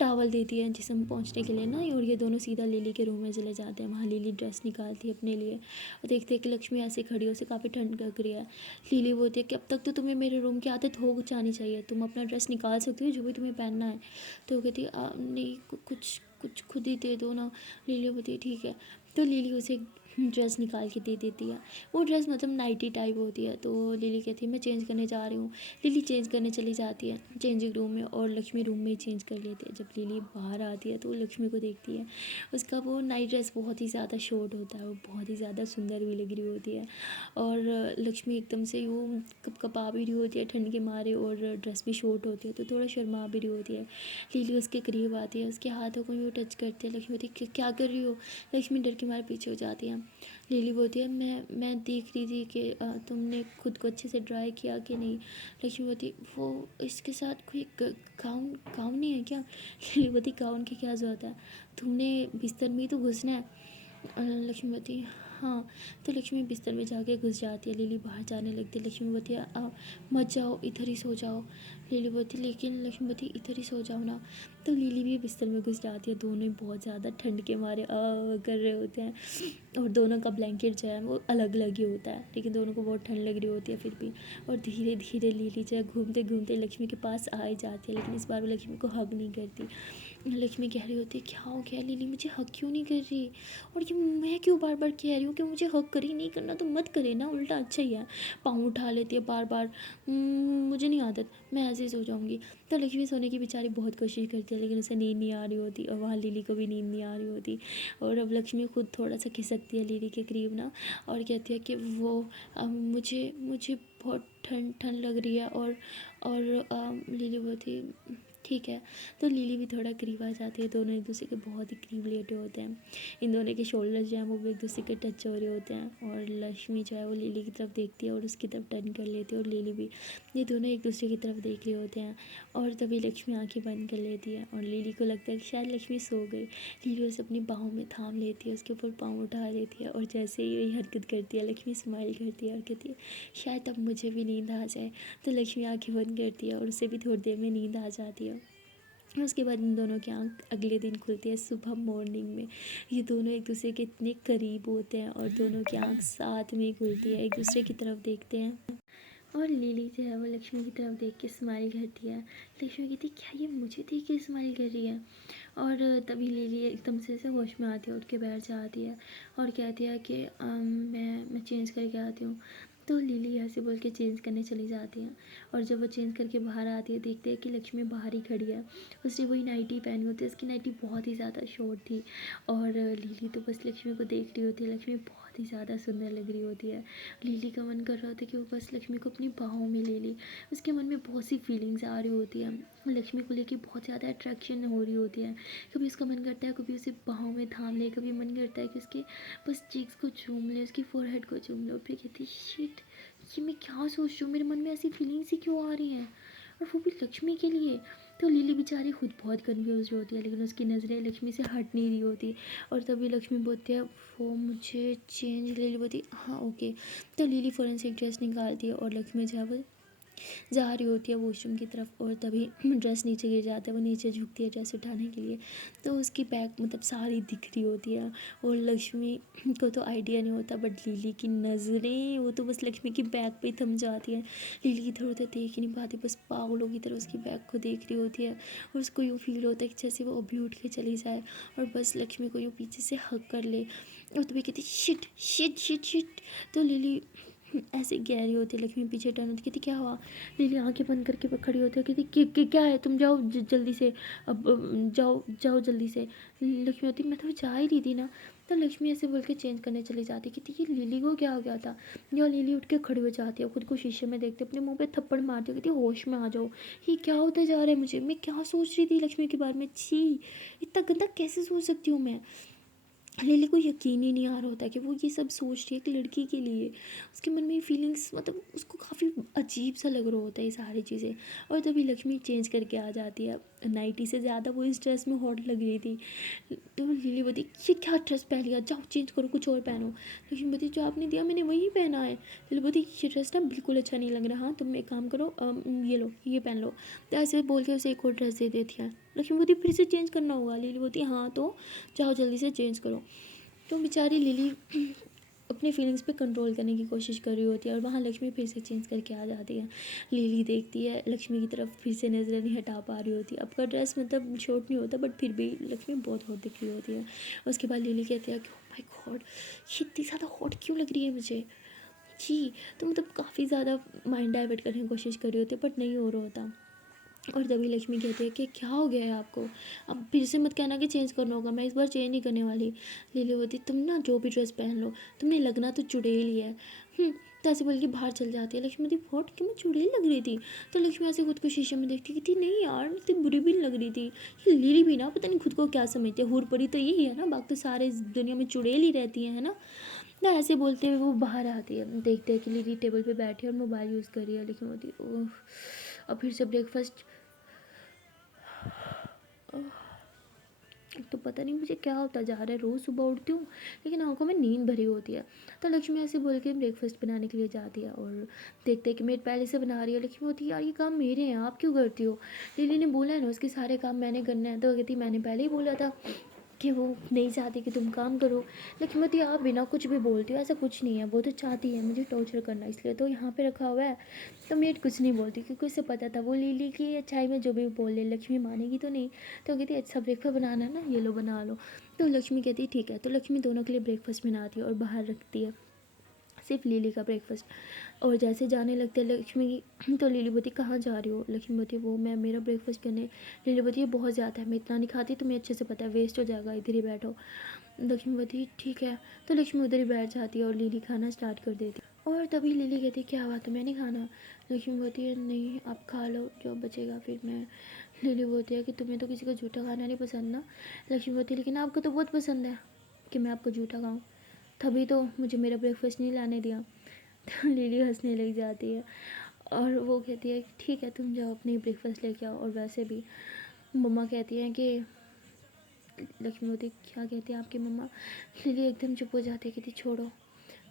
टॉवल देती है जिसम पहुँचने के लिए ना, और ये दोनों सीधा लिली के रूम में चले जाते हैं। वहाँ लिली ड्रेस निकालती है अपने लिए और देखते हैं कि लक्ष्मी ऐसे खड़ी है, उसे काफ़ी ठंड लग रही है। लिली बोलती है कि अब तक तो तुम्हें मेरे रूम की आदत हो जानी चाहिए, तुम अपना ड्रेस निकाल सकती हो जो भी तुम्हें पहनना है। तो वो कहती है नहीं कुछ कुछ खुद ही दे दो ना। लिली बोलती है ठीक है। तो लिली उसे ड्रेस निकाल के दे देती है। वो ड्रेस मतलब नाइटी टाइप होती है। तो लिली कहती है मैं चेंज करने जा रही हूँ। लिली चेंज करने चली जाती है चेंजिंग रूम में और लक्ष्मी रूम में ही चेंज कर लेती है। जब लिली बाहर आती है तो वो लक्ष्मी को देखती है। उसका वो नाइट ड्रेस बहुत ही ज़्यादा शॉर्ट होता है, वो बहुत ही ज़्यादा सुंदर भी लग रही होती है। और लक्ष्मी एकदम से वो कपकपा भी रही होती है ठंड के मारे, और ड्रेस भी शॉर्ट होती है तो थोड़ा शर्मा भी रही होती है। लिली उसके करीब आती है, उसके हाथों को वो टच करते हैं। लक्ष्मी बोलती है क्या कर रही हो। लक्ष्मी डर के मारे पीछे हो जाती है। लिली बोलती है मैं देख रही थी कि तुमने खुद को अच्छे से ड्राई किया कि नहीं। लक्ष्मी बोलती वो इसके साथ कोई गाउन गाउन नहीं है क्या। लिली बोलती गाउन की क्या ज़रूरत है, तुमने बिस्तर में ही तो घुसना है। लक्ष्मी बोलती हाँ। तो लक्ष्मी बिस्तर में जाके घुस जाती है। लिली बाहर जाने लगती है। लक्ष्मी बोलती है मत जाओ, इधर ही सो जाओ। लिली बोलती लेकिन लक्ष्मी बोलती इधर ही सो जाओ ना। तो लिली भी बिस्तर में घुस जाती है। दोनों ही बहुत ज़्यादा ठंड के मारे कर रहे होते हैं, और दोनों का ब्लैंकेट जो है वो अलग अलग ही होता है, लेकिन दोनों को बहुत ठंड लग रही होती है फिर भी। और धीरे धीरे लिली जो है घूमते घूमते लक्ष्मी के पास आ ही जाती है, लेकिन इस बार वो लक्ष्मी को हग नहीं करती। लक्ष्मी कह रही होती है क्या हो गया लिली, मुझे हक क्यों नहीं कर रही। और ये मैं क्यों बार बार कह रही हूँ कि मुझे हक करी, नहीं करना तो मत करे ना, उल्टा अच्छा ही है। पाँव उठा लेती है बार बार। मुझे नहीं आदत, मैं ऐसे ही सो जाऊँगी। तो लक्ष्मी सोने की बेचारी बहुत कोशिश करती है, लेकिन उसे नींद नहीं आ रही होती, और वहाँ लिली को भी नींद नहीं आ रही होती। और अब लक्ष्मी खुद थोड़ा सा खिसकती है लिली के करीब ना, और कहती है कि वो मुझे मुझे बहुत ठंड ठंड लग रही है। और लिली बोलती ठीक है। तो लिली भी थोड़ा करीब आ जाती है। दोनों एक दूसरे के बहुत ही करीब लेटे होते हैं। इन दोनों के शोल्डर्स जो हैं वो भी एक दूसरे के टच हो रहे होते हैं, और लक्ष्मी जो है वो लिली की तरफ देखती है और उसकी तरफ टर्न कर लेती है, और लिली भी। ये दोनों एक दूसरे की तरफ देख रहे होते हैं, और तभी लक्ष्मी आंखें बंद कर लेती है, और लिली को लगता है कि शायद लक्ष्मी सो गई। लिली उसे अपनी बाहों में थाम लेती है, उसके ऊपर पाँव उठा लेती है, और जैसे ही यही हरकत करती है लक्ष्मी स्माइल करती है और कहती है शायद अब मुझे भी नींद आ जाए। तो लक्ष्मी आंखें बंद करती है और उसे भी थोड़ी देर में नींद आ जाती है। उसके बाद इन दोनों की आँख अगले दिन खुलती है सुबह मॉर्निंग में। ये दोनों एक दूसरे के इतने करीब होते हैं, और दोनों की आँख साथ में ही खुलती है, एक दूसरे की तरफ देखते हैं। और लिली जो है वो लक्ष्मी की तरफ देख के स्माइल करती है। लक्ष्मी कहती है क्या ये मुझे देख के स्माइल कर रही है। और तभी लिली एकदम से होश में आती है, उठ के बैठ जाती है और कहती है कि मैं चेंज करके आती हूँ। तो लिली ऐसे बोल के चेंज करने चली जाती है, और जब वो चेंज करके बाहर आती है देखते हैं कि लक्ष्मी बाहर ही खड़ी है। उसने वही नाइटी पहनी होती है, उसकी नाइटी बहुत ही ज़्यादा शॉर्ट थी, और लिली तो बस लक्ष्मी को देख रही होती है। लक्ष्मी बहुत ही ज़्यादा सुंदर लग रही होती है। लिली का मन कर रहा होता है कि वो बस लक्ष्मी को अपनी बाहों में ले ली। उसके मन में बहुत सी फीलिंग्स आ रही होती है, लक्ष्मी को लेके बहुत ज़्यादा अट्रैक्शन हो रही होती है। कभी उसका मन करता है कभी उसे बाहों में थाम ले, कभी मन करता है कि उसके बस चीक्स को चूम ले, उसकी फोरहेड को चूम ले, और फिर कहती शिट ये मैं क्या सोच रही हूँ, मेरे मन में ऐसी फीलिंग्स ही क्यों आ रही हैं, और वो भी लक्ष्मी के लिए। तो लिली बेचारी खुद बहुत कन्फ्यूज होती है, लेकिन उसकी नज़रें लक्ष्मी से हट नहीं रही होती। और तभी लक्ष्मी बोलती है वो मुझे चेंज, लिली बोलती हाँ ओके। तो लिली फ़ौरन से एक ड्रेस निकालती है, और लक्ष्मी जो है वो जा रही होती है वॉशरूम की तरफ, और तभी ड्रेस नीचे गिर जाता है। वो नीचे झुकती है ड्रेस उठाने के लिए, तो उसकी बैग मतलब सारी दिख रही होती है, और लक्ष्मी को तो आइडिया नहीं होता, बट लिली की नज़रें वो तो बस लक्ष्मी की बैग पे ही थम जाती है। लिली इधर उधर देख ही नहीं पाती, बस पागलों की तरह उसकी बैग को देख रही होती है, और उसको यूँ फील होता है कि जैसे वो अभी उठ के चली जाए और बस लक्ष्मी को यूँ पीछे से हग कर ले। और तभी कहती शिट शिट शिट शिट। तो लिली ऐसे कह रही होती है, लक्ष्मी पीछे टर्न होती कहती क्या हुआ। लिली आंखें बंद करके खड़ी होती है, कहती क्या है, तुम जाओ जल्दी से, अब जाओ जाओ जल्दी से। लक्ष्मी होती मैं तो जा ही रही थी ना। तो लक्ष्मी ऐसे बोल के चेंज करने चली जाती, कहती ये लिली को क्या हो गया था। या लिली उठ के खड़ी हो जाती है, खुद को शीशे में देखते अपने मुंह पे थप्पड़ मारती है, कहती होश में आ जाओ, ये क्या होता जा रहा है मुझे, मैं क्या सोच रही थी लक्ष्मी के बारे में, छी इतना गंदा कैसे सोच सकती हूँ मैं। लिली को यकीन ही नहीं आ रहा होता कि वो ये सब सोच रही है एक लड़की के लिए। उसके मन में फीलिंग्स मतलब उसको काफ़ी अजीब सा लग रहा होता है ये सारी चीज़ें। और तभी लक्ष्मी चेंज करके आ जाती है, नाइटी से ज़्यादा वो इस ड्रेस में हॉट लग रही थी। तो लिली बोलती ये क्या ड्रेस पहन लिया, जाओ चेंज करो कुछ और पहनो। लेकिन बोलती जो आपने दिया मैंने वही पहना है। लिली बोलती ये ड्रेस ना बिल्कुल अच्छा नहीं लग रहा, हाँ तुम एक काम करो, ये लो ये पहन लो। तो ऐसे बोल के उसे एक और ड्रेस दे देती है। लेकिन बोलती फिर से चेंज करना होगा। लिली बोलती हाँ तो जाओ जल्दी से चेंज करो। तो बेचारी लिली अपनी फीलिंग्स पे कंट्रोल करने की कोशिश कर रही होती है और वहाँ लक्ष्मी फिर से चेंज करके आ जाती है। लिली देखती है लक्ष्मी की तरफ, फिर से नज़र नहीं हटा पा रही होती। अब का ड्रेस मतलब शॉर्ट नहीं होता, बट फिर भी लक्ष्मी बहुत हॉट दिख रही होती है। उसके बाद लिली कहती है कि ओह माय गॉड ये इतनी ज़्यादा हॉट क्यों लग रही है मुझे जी। तो मतलब काफ़ी ज़्यादा माइंड डाइवर्ट करने की कोशिश कर रही होती है बट नहीं हो रहा होता। और तभी लक्ष्मी कहती है कि क्या हो गया है आपको, अब फिर से मत कहना कि चेंज करना होगा, मैं इस बार चेंज नहीं करने वाली। लिली बोलती तुम ना जो भी ड्रेस पहन लो, तुमने लगना तो चुड़ैल ही है। तो ऐसे बोल के बाहर चल जाती है। लक्ष्मी बोलती वॉट कि मैं चुड़ैल लग रही थी। तो लक्ष्मी ऐसे खुद को शीशे में देखती कि थी नहीं यार इतनी बुरी भी नहीं लग रही थी। ये लिली भी ना पता नहीं खुद को क्या समझती है, हूर परी तो यही है ना, बाकी तो सारे इस दुनिया में चुड़ैल ही रहती है ना। ना ऐसे बोलते हुए वो बाहर आती है, देखते हैं कि लिली टेबल पे बैठी है और मोबाइल यूज़ कर रही है। लेकिन बोलती ओह अब फिर से ब्रेकफास्ट, तो पता नहीं मुझे क्या होता जा रहा है, रोज़ सुबह उठती हूँ लेकिन आंखों में नींद भरी होती है। तो लक्ष्मी ऐसे बोल के ब्रेकफास्ट बनाने के लिए जाती है और देखते हैं कि मेड पहले से बना रही है। लक्ष्मी होती है यार ये काम मेरे हैं आप क्यों करती हो। लिली ने बोला है ना उसके सारे काम मैंने करने हैं, तो कहती मैंने पहले ही बोला था कि वो नहीं चाहती कि तुम काम करो। लेकिन मत आप बिना कुछ भी बोलती हो, ऐसा कुछ नहीं है, वो तो चाहती है मुझे टॉर्चर करना इसलिए तो यहाँ पे रखा हुआ है। तो मेड कुछ नहीं बोलती क्योंकि उसे पता था वो लिली की अच्छाई में जो भी बोल ले लक्ष्मी मानेगी तो नहीं। तो कहती अच्छा ब्रेकफास्ट बनाना है ना, ये लो बना लो। तो लक्ष्मी कहती ठीक है। तो लक्ष्मी दोनों के लिए ब्रेकफास्ट बनाती है और बाहर रखती है सिर्फ लिली का ब्रेकफास्ट। और जैसे जाने लगते हैं लक्ष्मी तो लिली बोती कहाँ जा रही हो। लक्ष्मी बोती वो मैं मेरा ब्रेकफास्ट करने। लिली बोती ये बहुत ज़्यादा है मैं इतना नहीं खाती, तुम्हें अच्छे से पता है वेस्ट हो जाएगा, इधर ही बैठो। लक्ष्मी बोती ठीक है। तो लक्ष्मी उधर ही बैठ जाती है और लिली खाना स्टार्ट कर देती है। और तभी लिली कहती है क्या बात है मैं नहीं खाना। लक्ष्मी बोती है नहीं आप खा लो जो बचेगा फिर मैं। लिली बोती है कि तुम्हें तो किसी का जूठा खाना नहीं पसंद ना। लक्ष्मी बोती है लेकिन आपको तो बहुत पसंद है कि मैं आपको जूठा खाऊँ, तभी तो मुझे मेरा ब्रेकफास्ट नहीं लाने दिया। तो लिली हंसने लग जाती है और वो कहती है ठीक है तुम जाओ अपनी ब्रेकफास्ट लेके आओ। और वैसे भी मम्मा कहती हैं कि लक्ष्मी होती क्या कहती है आपकी मम्मा। लिली एकदम चुप हो जाती है, कहती छोड़ो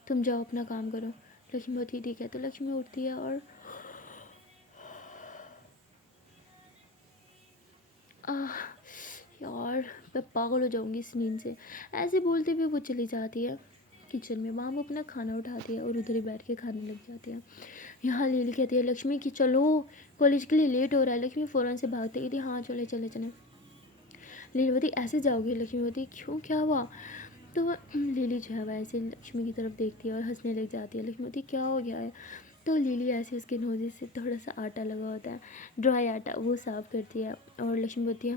तुम जाओ अपना काम करो। लक्ष्मी होती ठीक है। तो लक्ष्मी उठती है और यार मैं पागल हो जाऊंगी इस नींद से, ऐसे बोलते हुए वो चली जाती है किचन में। वहाँ वो अपना खाना उठाती है और उधर ही बैठ के खाने लग जाती है। यहाँ लिली कहती है लक्ष्मी कि चलो कॉलेज के लिए लेट हो रहा है। लक्ष्मी फ़ौरन से भागती कहती हाँ चले चले चले। लिली बोती ऐसे जाओगी। लक्ष्मी बोती क्यों क्या हुआ। तो लिली जो है वह ऐसे लक्ष्मी की तरफ देखती है और हंसने लग जाती है। लक्ष्मी बोती क्या हो गया है। तो लिली ऐसे उसके नोज़े से थोड़ा सा आटा लगा होता है ड्राई आटा वो साफ़ करती है। और लक्ष्मी बोती है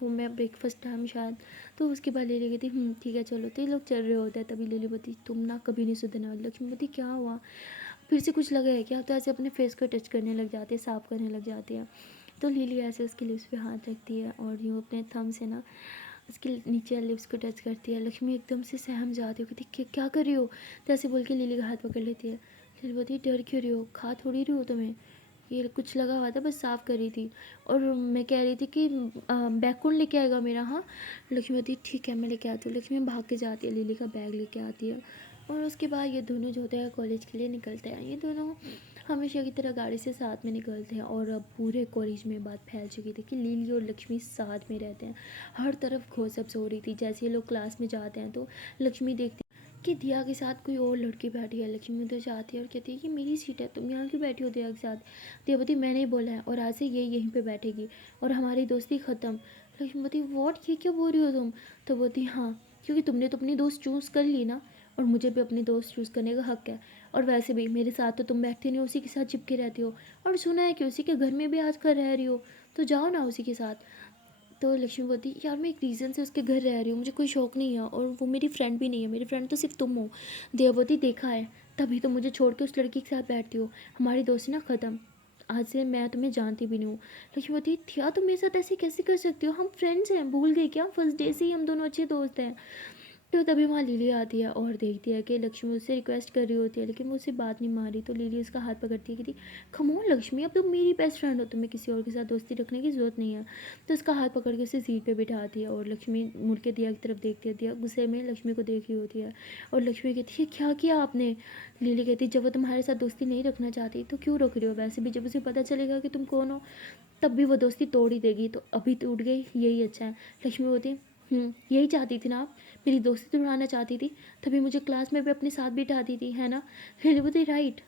वो मैं ब्रेकफास्ट टाइम शायद। तो उसके बाद लिली कहती ठीक है चलो। तो ये लोग चल रहे होते हैं तभी लिली बोती तुम ना कभी नहीं सुधरने वाली। लक्ष्मी बोती क्या हुआ फिर से कुछ लगा है क्या। तो ऐसे अपने फेस को टच करने लग जाती है, साफ़ करने लग जाती है। तो लिली ऐसे उसके लिप्स पे हाथ रखती है और यूँ अपने थंब से ना उसके नीचे लिप्स को टच करती है। लक्ष्मी एकदम से सहम जाती है, कहती क्या कर रही हो। तो ऐसे बोल के लिली का हाथ पकड़ लेती है। लिली बोलती डर क्यों रही हो, खा थोड़ी रही हो तुम्हें, ये कुछ लगा हुआ था बस साफ़ कर रही थी। और मैं कह रही थी कि बैग कौन लेके आएगा मेरा। हाँ लक्ष्मी बोलती ठीक है मैं लेके आती हूँ। लक्ष्मी भाग के जाती है लिली का बैग लेके आती है। और उसके बाद ये दोनों जो होते हैं कॉलेज के लिए निकलते हैं। ये दोनों हमेशा की तरह गाड़ी से साथ में निकलते हैं और अब पूरे कॉलेज में बात फैल चुकी थी कि लिली और लक्ष्मी साथ में रहते हैं। हर तरफ घोसप्स हो रही थी। जैसे ये लोग क्लास में जाते हैं तो लक्ष्मी देखती कि दिया के साथ कोई और लड़की बैठी है। लक्ष्मी उधर जाती है और कहती है कि मेरी सीट है तुम यहाँ क्यों बैठी हो दिया के साथ। दिया बोती मैंने ही बोला है और आज से ये यहीं पे बैठेगी और हमारी दोस्ती ख़त्म। लक्ष्मी बोती वॉट ये क्या बोल रही हो तुम। तो बोती हाँ क्योंकि तुमने तो अपनी दोस्त चूज़ कर ली ना और मुझे भी अपनी दोस्त चूज़ करने का हक़ है। और वैसे भी मेरे साथ तो तुम बैठती नहीं, उसी के साथ चिपके रहती हो और सुना है कि उसी के घर में भी आजकल रह रही हो, तो जाओ ना उसी के साथ। तो लक्ष्मी बोलती यार मैं एक रीज़न से उसके घर रह रही हूँ, मुझे कोई शौक नहीं है और वो मेरी फ्रेंड भी नहीं है, मेरी फ्रेंड तो सिर्फ तुम हो। देववती देखा है तभी तो मुझे छोड़ के उस लड़की के साथ बैठती हो, हमारी दोस्ती ना ख़त्म, आज से मैं तुम्हें जानती भी नहीं हूँ। लक्ष्मी बोलती क्या तुम मेरे साथ ऐसे कैसे कर सकती हो, हम फ्रेंड्स हैं भूल गई क्या, फर्स्ट डे से ही हम दोनों अच्छे दोस्त हैं। तो तभी वहाँ लिली आती है और देखती है कि लक्ष्मी उससे रिक्वेस्ट कर रही होती है, लेकिन वो उससे बात नहीं मान रही। तो लिली उसका हाथ पकड़ती है कि कम ऑन लक्ष्मी, अब तुम मेरी बेस्ट फ्रेंड हो, तुम्हें किसी और के साथ दोस्ती रखने की ज़रूरत नहीं है। तो उसका हाथ पकड़ के उसे सीट पे बिठाती है और लक्ष्मी मुड़ के दिया की तरफ देखती है। दिया गुस्से में लक्ष्मी को देख रही होती है और लक्ष्मी कहती है क्या किया आपने। लिली कहती है जब वो तुम्हारे साथ दोस्ती नहीं रखना चाहती तो क्यों रख रही हो, वैसे भी जब उसे पता चलेगा कि तुम कौन हो तब भी वो दोस्ती तोड़ ही देगी, तो अभी टूट गई यही अच्छा है। लक्ष्मी बोलती यही चाहती थी ना आप, मेरी दोस्ती तोड़ाना चाहती थी, तभी मुझे क्लास में भी अपने साथ बिठाती थी, है ना। लिली बोलती राइट,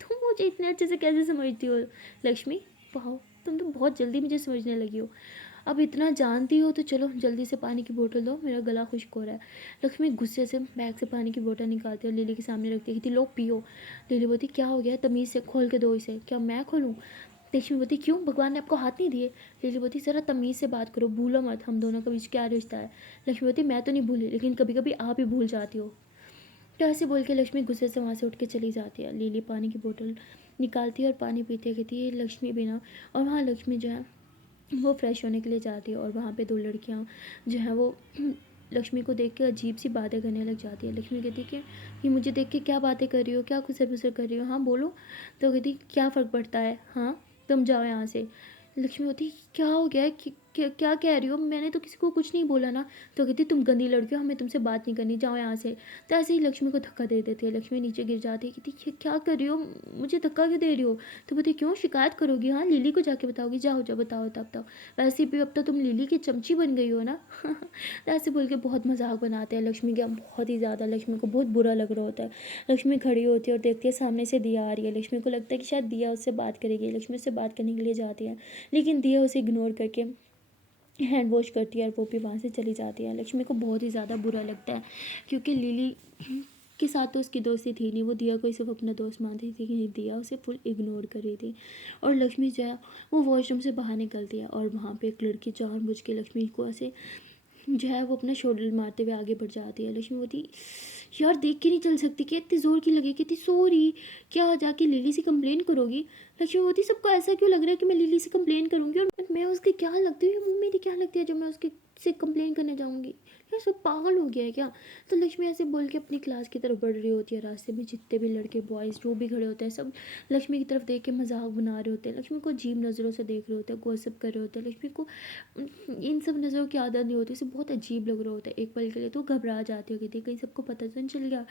तुम मुझे इतने अच्छे से कैसे समझती हो लक्ष्मी, वाह तुम तो बहुत जल्दी मुझे समझने लगी हो। अब इतना जानती हो तो चलो जल्दी से पानी की बोतल दो, मेरा गला खुश्क हो रहा है। लक्ष्मी गुस्से से बैग से पानी की बोतल निकालती है और लिली के सामने रखती है कि लो पियो। लिली बोलती क्या हो गया, तमीज़ से खोल के दो इसे। क्या मैं खोलूँ। लक्ष्मी बोलती क्यों, भगवान ने आपको हाथ नहीं दिए। लिली बोलती ज़रा तमीज़ से बात करो, भूलो मत हम दोनों के बीच क्या रिश्ता है। लक्ष्मी बोलती मैं तो नहीं भूली, लेकिन कभी कभी आप ही भूल जाती हो। तो ऐसे बोल के लक्ष्मी गुस्से से वहाँ से उठ के चली जाती है। लिली पानी की बोतल निकालती है और पानी पीती है, कहती है लक्ष्मी बिना। और वहाँ लक्ष्मी जो है वो फ्रेश होने के लिए जाती है और वहाँ पे दो लड़कियाँ जो हैं वो लक्ष्मी को देख के अजीब सी बातें करने लग जाती है। लक्ष्मी कहती है कि ये मुझे देख के क्या बातें कर रही हो, क्या खुसर फुसर कर रही हो, हाँ बोलो। तो कहती क्या फ़र्क पड़ता है, हाँ तुम जाओ यहाँ से। लक्ष्मी होती क्या हो गया है, क्या कह रही हो, मैंने तो किसी को कुछ नहीं बोला ना। तो कहती तुम गंदी लड़की हो, हमें तुमसे बात नहीं करनी, जाओ यहाँ से। तो ऐसे ही लक्ष्मी को धक्का दे देती है। लक्ष्मी नीचे गिर जाती है, कहती क्या कर रही हो, मुझे धक्का क्यों दे रही हो। तो बोलती क्यों शिकायत करोगी, हाँ लिली को जाके बताओगी, जाओ जाओ बताओ तब बताओ, वैसे भी अब तो तुम लिली की चमची बन गई हो ना। तो ऐसे बोल के बहुत मजाक बनाते हैं लक्ष्मी के, बहुत ही ज़्यादा लक्ष्मी को बहुत बुरा लग रहा होता है। लक्ष्मी खड़ी होती है और देखती है सामने से दिया आ रही है। लक्ष्मी को लगता है कि शायद दिया उससे बात करेगी, लक्ष्मी उससे बात करने के लिए जाती है, लेकिन दिया उसे इग्नोर करके हैंड वॉश करती है और वो भी वहाँ से चली जाती है। लक्ष्मी को बहुत ही ज़्यादा बुरा लगता है, क्योंकि लिली के साथ तो उसकी दोस्ती थी नहीं, वो दिया को ही सिर्फ अपना दोस्त मानती थी, कि दिया उसे फुल इग्नोर कर रही थी। और लक्ष्मी जो है वो वॉशरूम से बाहर निकलती है और वहाँ पे एक लड़की जानबूझ के लक्ष्मी को ऐसे जो है वो अपना शोल्डर मारते हुए आगे बढ़ जाती है। लक्ष्मी बोलती यार देख के नहीं चल सकती क्या, इतनी ज़ोर की लगी, कहती सॉरी, क्या जाके लिली से कंप्लेन करोगी। लक्ष्मी बोलती सबको ऐसा क्यों लग रहा है कि मैं लिली से कंप्लेन करूँगी, और मैं उसकी क्या लगती हूँ, वो मेरी क्या लगती है जो मैं उसके से कंप्लेन करने जाऊँगी, यार सब पागल हो गया है क्या। तो लक्ष्मी ऐसे बोल के अपनी क्लास की तरफ बढ़ रही होती है। रास्ते में जितने भी लड़के बॉयज़ जो भी खड़े होते हैं सब लक्ष्मी की तरफ देख के मजाक बना रहे होते हैं, लक्ष्मी को अजीब नज़रों से देख रहे होते हैं, गॉसिप कर रहे होते हैं। लक्ष्मी को इन सब नज़रों की आदत नहीं होती, उसे बहुत अजीब लग रहा होता है। एक पल के लिए तो घबरा जाती हो, कहती कहीं सबको पता तो नहीं चल गया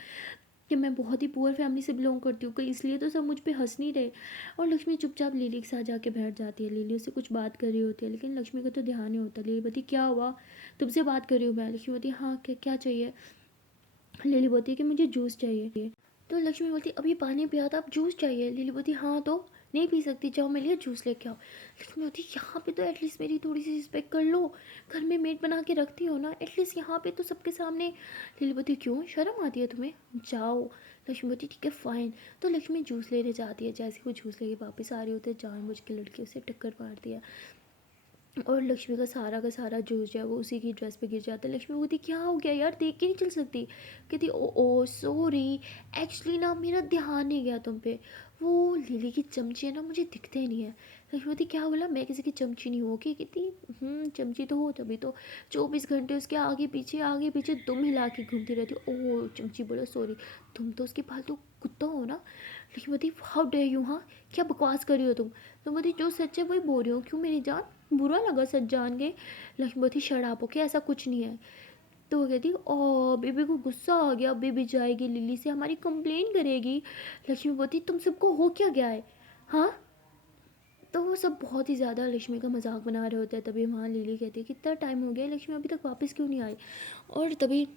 कि मैं बहुत ही पुअर फैमिली से बिलोंग करती हूँ, कहीं इसलिए तो सब मुझ पे हंस नहीं रहे। और लक्ष्मी चुपचाप लिली के साथ जाके बैठ जाती है। लिली उससे कुछ बात कर रही होती है, लेकिन लक्ष्मी को तो ध्यान नहीं होता। लिली बोलती क्या हुआ, तुमसे बात कर रही हूँ मैं। लक्ष्मी बोलती हाँ क्या चाहिए। लिली बोलती है कि मुझे जूस चाहिए। तो लक्ष्मी बोलती अभी पानी पिया था, अब जूस चाहिए। लिली बोलती हाँ तो नहीं पी सकती, जाओ मेरे लिए जूस लेके आओ। लक्ष्मी बोलती यहाँ पे तो एटलीस्ट मेरी थोड़ी सी रिस्पेक्ट कर लो, घर में मेड बना के रखती हो ना, एटलीस्ट यहाँ पे तो सबके सामने। लिली बोलती क्यों शर्म आती है तुम्हें, जाओ। लक्ष्मी बोलती ठीक है फ़ाइन। तो लक्ष्मी जूस लेने जाती है, जैसे वो जूस लेके वापस आ रही होती है जानबूझ के लड़की उसे टक्कर मारती है और लक्ष्मी का सारा जूस जो है वो उसी की ड्रेस पे गिर जाता है। लक्ष्मी बोलती क्या हो गया यार, देख के नहीं चल सकती। कहती ओ सॉरी, एक्चुअली ना मेरा ध्यान नहीं गया तुम पे, वो लिली की चमची है ना मुझे दिखते नहीं है। लक्ष्मी बोलती क्या बोला, मैं किसी की चमची नहीं हूँ। कि कहती चमची तो हो, तभी तो 24 घंटे उसके आगे पीछे तुम हिला के घूमती रहती हो। ओ चमची बोला सॉरी, तुम तो उसकी फालतू कुत्ता हो ना। लक्ष्मी बोलती हाउ डे यू, हाँ क्या बकवास कर रही हो तुम। तो बोलती जो सच है वही बोल रही हूँ, क्यों मेरी जान बुरा लगा सच जान के। लक्ष्मी बोलती शराब ओके, ऐसा कुछ नहीं है। तो वो कहती ओ बेबी को गुस्सा आ गया, बेबी जाएगी लिली से हमारी कंप्लेन करेगी। लक्ष्मी बोलती तुम सबको हो क्या गया है, हाँ। तो वो सब बहुत ही ज़्यादा लक्ष्मी का मजाक बना रहे होते हैं। तभी वहाँ लिली कहती है कितना टाइम हो गया, लक्ष्मी अभी तक वापस क्यों नहीं आई। और तभी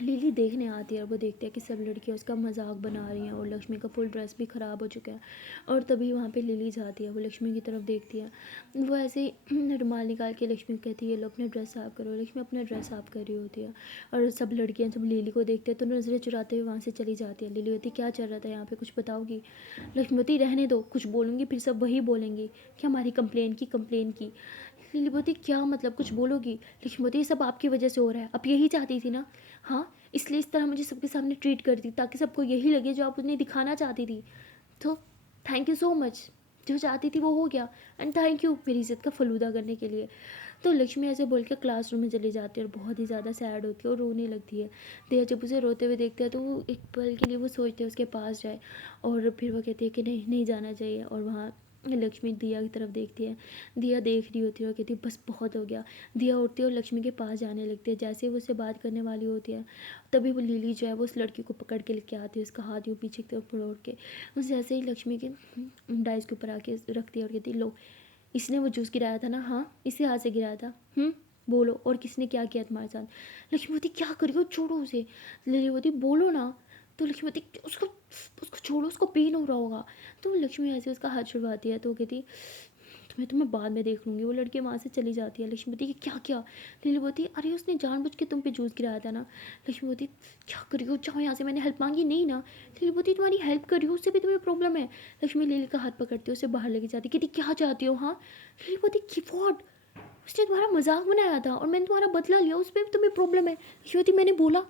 लिली देखने आती है और वो देखते हैं कि सब लड़कियां उसका मजाक बना रही हैं और लक्ष्मी का फुल ड्रेस भी ख़राब हो चुका है। और तभी वहाँ पे लिली जाती है, वो लक्ष्मी की तरफ देखती है, वो ऐसे ही रुमाल निकाल के लक्ष्मी को कहती है लो अपना ड्रेस साफ़ करो। लक्ष्मी अपना ड्रेस साफ़ कर रही होती है और सब लड़कियाँ जब लिली को देखते हैं तो नज़रें चुराते हुए वहाँ से चली जाती है। लिली होती क्या चल रहा था यहाँ पर, कुछ बताओगी। लक्ष्मी होती रहने दो, कुछ बोलूँगी फिर सब वही बोलेंगी कि हमारी कंप्लेन की। लिली बोलती क्या मतलब, कुछ बोलोगी। लक्ष्मी बोलती ये सब आपकी वजह से हो रहा है, आप यही चाहती थी ना, हाँ इसलिए इस तरह मुझे सबके सामने ट्रीट करती ताकि सबको यही लगे जो आप उन्हें दिखाना चाहती थी। तो थैंक यू सो मच, जो चाहती थी वो हो गया, एंड थैंक यू मेरी इज़्ज़त का फ़लूदा करने के लिए। तो लक्ष्मी ऐसे बोल के क्लासरूम में चली जाती है और बहुत ही ज़्यादा सैड होती है और रोने लगती है। दिया जब उसे रोते हुए देखते हैं तो वो एक पल के लिए वो सोचते हैं उसके पास जाए, और फिर वो कहती है कि नहीं नहीं जाना चाहिए, और वहाँ लक्ष्मी दिया की तरफ देखती है। दिया देख रही होती है और कहती है बस बहुत हो गया। दिया उठती है और लक्ष्मी के पास जाने लगती है। जैसे ही वो उससे बात करने वाली होती है तभी वो लिली जो है वो उस लड़की को पकड़ के लेके आती है, उसका हाथ यूँ पीछे की तरफ मोड़ के उस जैसे ही लक्ष्मी के डाइस के ऊपर आके रखती है और कहती है लो, इसने वो जूस गिराया था ना, हाँ इसी हाथ से गिराया था, बोलो और किसने क्या किया तुम्हारे साथ। लक्ष्मीवती क्या करी हो, छोड़ो उसे। लिलीवती बोलो ना। तो लक्ष्मीवती उसको उसको छोड़ो, उसको पेन हो रहा होगा। तो लक्ष्मी ऐसे उसका हाथ छुड़वाती है तो वो कहती तुम्हें बाद में देख लूँगी। वो लड़की वहाँ से चली जाती है। लक्ष्मीवती की क्या किया। लिलीवती अरे उसने जानबूझ के तुम पे जूस गिराया था ना। लक्ष्मीवती क्या करी हो, जाओ यहाँ से, मैंने हेल्प मांगी नहीं ना। लिलीवती तुम्हारी हेल्प करी हो, उससे भी तुम्हें प्रॉब्लम है। लक्ष्मी लिली का हाथ पकड़ती है, उसे बाहर लेके जाती, कहती क्या चाहती हो। हाँ लिलीवती की वॉट, उसने तुम्हारा मजाक बनाया था और मैंने तुम्हारा बदला लिया, उस पर भी तुम्हें प्रॉब्लम है। लक्ष्मीवती मैंने बोला,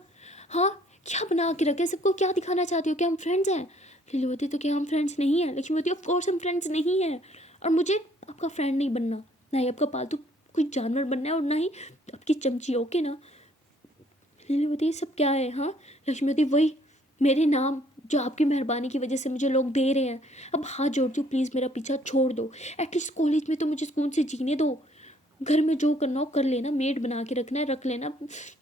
हाँ क्या बना के रखे, सबको क्या दिखाना चाहती हो, क्या हम फ्रेंड्स हैं। लिलीवती तो क्या हम फ्रेंड्स नहीं हैं। लक्ष्मीवती ऑफ कोर्स हम फ्रेंड्स नहीं हैं, और मुझे आपका फ्रेंड नहीं बनना, ना ही आपका पालतू कोई जानवर बनना है, और ना ही आपकी चमची, ओके ना। लिलीवती ये सब क्या है। हाँ लक्ष्मीवती वही मेरे नाम जो आपकी मेहरबानी की वजह से मुझे लोग दे रहे हैं। अब हाथ जोड़ती हूँ, प्लीज़ मेरा पीछा छोड़ दो, एटलीस्ट कॉलेज में तो मुझे सुकून से जीने दो। घर में जो करना हो कर लेना, मेड बना के रखना है रख लेना,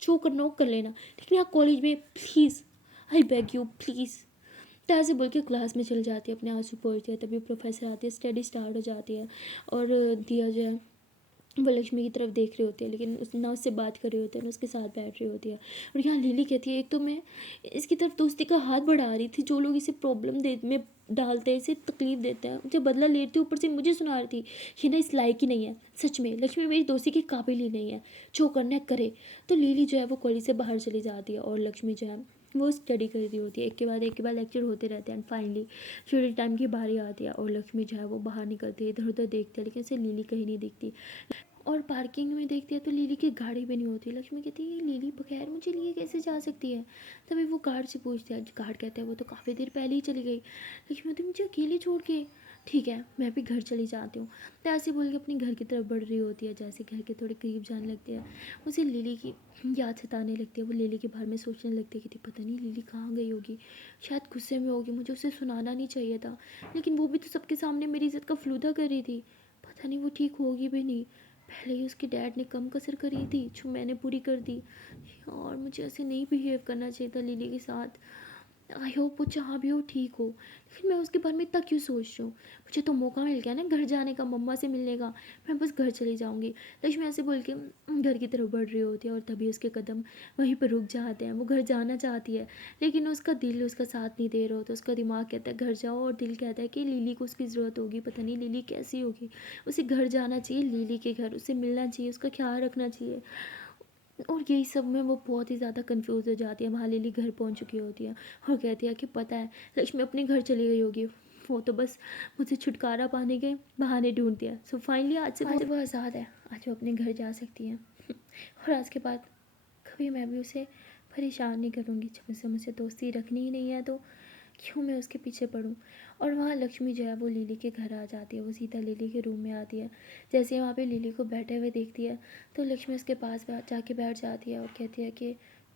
जो करना हो कर लेना, लेकिन यहाँ कॉलेज में please, I beg you please. तो ऐसे बोल के क्लास में चल जाती है, अपने आंसू पोंछती है। तभी प्रोफेसर आती है, स्टडी स्टार्ट हो जाती है, और दिया जो है वो लक्ष्मी की तरफ देख रही होती है, लेकिन ना उससे बात कर रही होती है ना उसके साथ बैठ रही होती है। और यहाँ लिली कहती है एक तो मैं इसकी तरफ दोस्ती का हाथ बढ़ा रही थी, जो लोग इसे प्रॉब्लम दे में डालते हैं, इसे तकलीफ देते हैं, मुझे बदला लेती ऊपर से मुझे सुना रही थी। ये ना इस लायक ही नहीं है, सच में लक्ष्मी मेरी दोस्ती के काबिल ही नहीं है, जो करना है करे। तो लिली जो है वो कॉलेज से बाहर चली जाती है, और लक्ष्मी जो है वो स्टडी कर रही होती है। एक के बाद लेक्चर होते रहते हैं, एंड फाइनली थोड़े टाइम की बारी आती है, और लक्ष्मी जो है वो बाहर निकलती है, इधर उधर देखती है, लेकिन उसे लिली कहीं नहीं दिखती। और पार्किंग में देखती है तो लिली की गाड़ी भी नहीं होती। लक्ष्मी कहती है लिली बगैर मुझे लिए कैसे जा सकती है। तभी वो गार्ड से पूछती है, गार्ड कहता है वो तो काफ़ी देर पहले ही चली गई। लक्ष्मी कहती मुझे अकेले छोड़ के, ठीक है मैं भी घर चली जाती हूँ। तो ऐसे बोल के अपनी घर की तरफ बढ़ रही होती है, जैसे घर के थोड़े करीब जाने लगती है उसे लिली की याद सताने लगती है। वो लिली के बारे में सोचने लगती है कि पता नहीं लिली कहाँ गई होगी, शायद गुस्से में होगी, मुझे उसे सुनाना नहीं चाहिए था, लेकिन वो भी तो सबके सामने मेरी इज़्ज़त का फलूदा कर रही थी, पता नहीं वो ठीक होगी भी नहीं। पहले ही उसके डैड ने कम कसर करी थी जो मैंने पूरी कर दी, और मुझे ऐसे नहीं बिहेव करना चाहिए था लिली के साथ। आई होप वो जहाँ भी हो ठीक हो, लेकिन मैं उसके बारे में इतना क्यों सोच रही हूँ। मुझे तो मौका मिल गया ना घर जाने का, मम्मा से मिलने का, मैं बस घर चली जाऊँगी। लक्ष्मी ऐसे बोल के घर की तरफ बढ़ रही होती है, और तभी उसके कदम वहीं पर रुक जाते हैं। वो घर जाना चाहती है, लेकिन उसका दिल उसका साथ नहीं दे रहा होता। उसका दिमाग कहता है घर जाओ, और दिल कहता है कि लिली को उसकी ज़रूरत होगी, पता नहीं लिली कैसी होगी, उसे घर जाना चाहिए, लिली के घर उसे मिलना चाहिए, उसका ख्याल रखना चाहिए। और यही सब में वो बहुत ही ज़्यादा कंफ्यूज हो जाती है। वहाँ लिली घर पहुँच चुकी होती है, और कहती है कि पता है लक्ष्मी अपने घर चली गई होगी, वो तो बस मुझे छुटकारा पाने के बहाने ढूंढती है। सो फाइनली आज से वो आज़ाद है, आज वो अपने घर जा सकती है। और आज के बाद कभी मैं भी उसे परेशान नहीं करूँगी। जब उसे मुझसे दोस्ती रखनी ही नहीं है तो क्यों मैं उसके पीछे पड़ूँ। और वहाँ लक्ष्मी जो है वो लिली के घर आ जाती है, वो सीधा लिली के रूम में आती है। जैसे ही वहाँ पे लिली को बैठे हुए देखती है तो लक्ष्मी उसके पास जाके बैठ जाती है और कहती है कि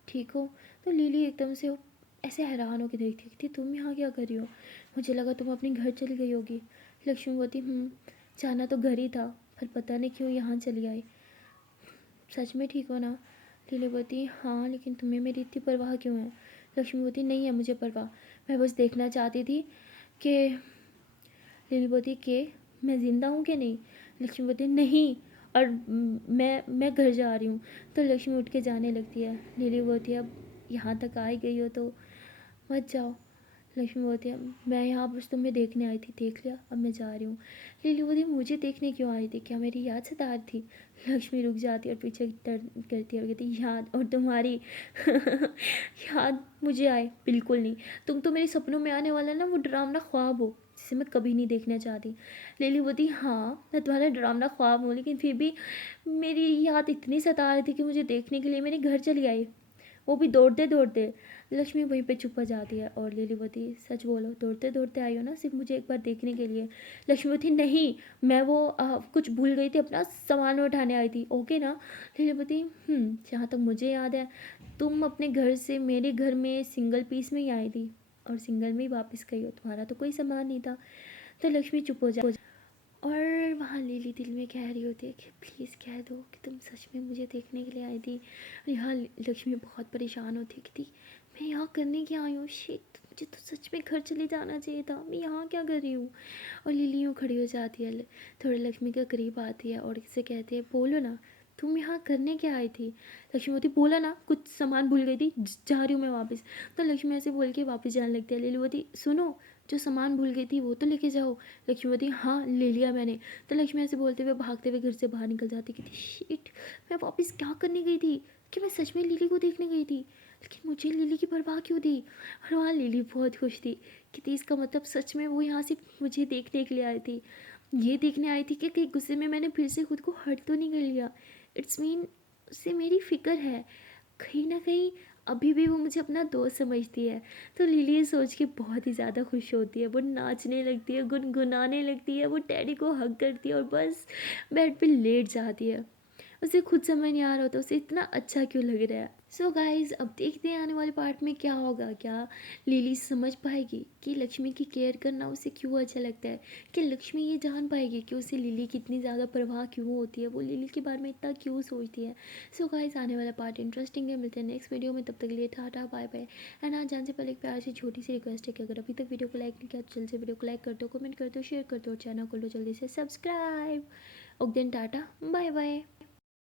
ठीक हो। तो लिली एकदम से ऐसे हैरान होकर देखती थी, तुम यहाँ क्या कर रही हो, मुझे लगा तुम अपने घर चली गई होगी। लक्ष्मी बोलती जाना तो घर ही था, पर पता नहीं क्यों यहाँ चली आई। सच में ठीक हो ना। लिली बोलती हाँ, लेकिन तुम्हें मेरी इतनी परवाह क्यों है। लक्ष्मी बोलती नहीं है मुझे परवाह, मैं बस देखना चाहती थी कि लिली बोलती कि मैं ज़िंदा हूँ कि नहीं। लक्ष्मी बोलती नहीं, और मैं घर जा रही हूँ। तो लक्ष्मी उठ के जाने लगती है। लिली बोलती है अब यहाँ तक आ ही गई हो तो मत जाओ। लक्ष्मी बोलती है मैं यहाँ बस तुम्हें देखने आई थी, देख लिया, अब मैं जा रही हूँ। लिली बोलती मुझे देखने क्यों आई थी, क्या मेरी याद सता रही थी। लक्ष्मी रुक जाती है और पीछे टर्न करती है और कहती याद, और तुम्हारी याद मुझे आए बिल्कुल नहीं, तुम तो मेरे सपनों में आने वाला ना वो डरावना ख्वाब हो जिसे मैं कभी नहीं देखना चाहती। लिली बोलती हाँ मैं तुम्हारा डरावना ख्वाब हूँ, लेकिन फिर भी मेरी याद इतनी सता रही थी कि मुझे देखने के लिए मेरे घर चली आई। वो भी दौड़ते दौड़ते। लक्ष्मी वहीं पे चुप हो जाती है और लिली बोलती सच बोलो, दौड़ते दौड़ते आई हो ना सिर्फ मुझे एक बार देखने के लिए? लक्ष्मी बोलती नहीं, मैं वो कुछ भूल गई थी, अपना सामान उठाने आई थी, ओके ना? लिली बोलती जहाँ तक मुझे याद है तुम अपने घर से मेरे घर में सिंगल पीस में ही आई थी और सिंगल में ही वापस गई हो, तुम्हारा तो कोई सामान नहीं था। तो लक्ष्मी चुप हो जाए और वहाँ लिली दिल में कह रही होती है कि प्लीज़ कह दो कि तुम सच में मुझे देखने के लिए आई थी। और यहाँ लक्ष्मी बहुत परेशान होती है कि मैं यहाँ करने क्या आई हूँ, शिट मुझे तो सच में घर चले जाना चाहिए था, मैं यहाँ क्या कर रही हूँ? और लिली यूँ खड़ी हो जाती है, थोड़ी लक्ष्मी के करीब आती है और इससे कहती है बोलो ना तुम यहाँ करने क्या आई थी? लक्ष्मी बोलती बोला ना कुछ सामान भूल गई थी, जा रही हूँ मैं वापस। तो लक्ष्मी ऐसे बोल के वापस जाने लगती है। लिली बोलती सुनो, जो सामान भूल गई थी वो तो लेके जाओ। लक्ष्मी बोलती हाँ ले लिया मैंने। तो लक्ष्मी ऐसे बोलते हुए भागते हुए घर से बाहर निकल जाती कि शिट, मैं वापस क्या करने गई थी? कि मैं सच में लिली को देखने गई थी, लेकिन मुझे लिली की परवाह क्यों थी? और वहाँ लिली बहुत खुश थी कि इसका मतलब सच में वो यहाँ से मुझे देखने के लिए आई थी। ये देखने आई थी कि कहीं गुस्से में मैंने फिर से खुद को हर्ट तो नहीं कर लिया। इट्स मीन उससे मेरी फ़िक्र है, कहीं ना कहीं अभी भी वो मुझे अपना दोस्त समझती है। तो लिली ये सोच के बहुत ही ज़्यादा खुश होती है, वो नाचने लगती है, गुनगुनाने लगती है, वो टैडी को हग करती है और बस बेड पे लेट जाती है। उसे खुद समझ नहीं आ रहा होता उसे इतना अच्छा क्यों लग रहा है। सो गाइज अब देखते हैं आने वाले पार्ट में क्या होगा। क्या लिली समझ पाएगी कि लक्ष्मी की केयर करना उसे क्यों अच्छा लगता है? कि लक्ष्मी ये जान पाएगी कि उसे लिली की इतनी ज़्यादा परवाह क्यों होती है, वो लिली के बारे में इतना क्यों सोचती है? सो गाइज आने वाला पार्ट इंटरेस्टिंग है, मिलते हैं नेक्स्ट वीडियो में, तब तक के लिए टाटा बाय बाय। एंड आज जाने से पहले एक प्यार से छोटी सी रिक्वेस्ट है कि अगर अभी तक वीडियो को लाइक नहीं किया तो जल्दी से वीडियो को लाइक कर दो, कमेंट कर दो, शेयर कर दो और चैनल को लो जल्दी से subscribe. Okay then tata bye bye.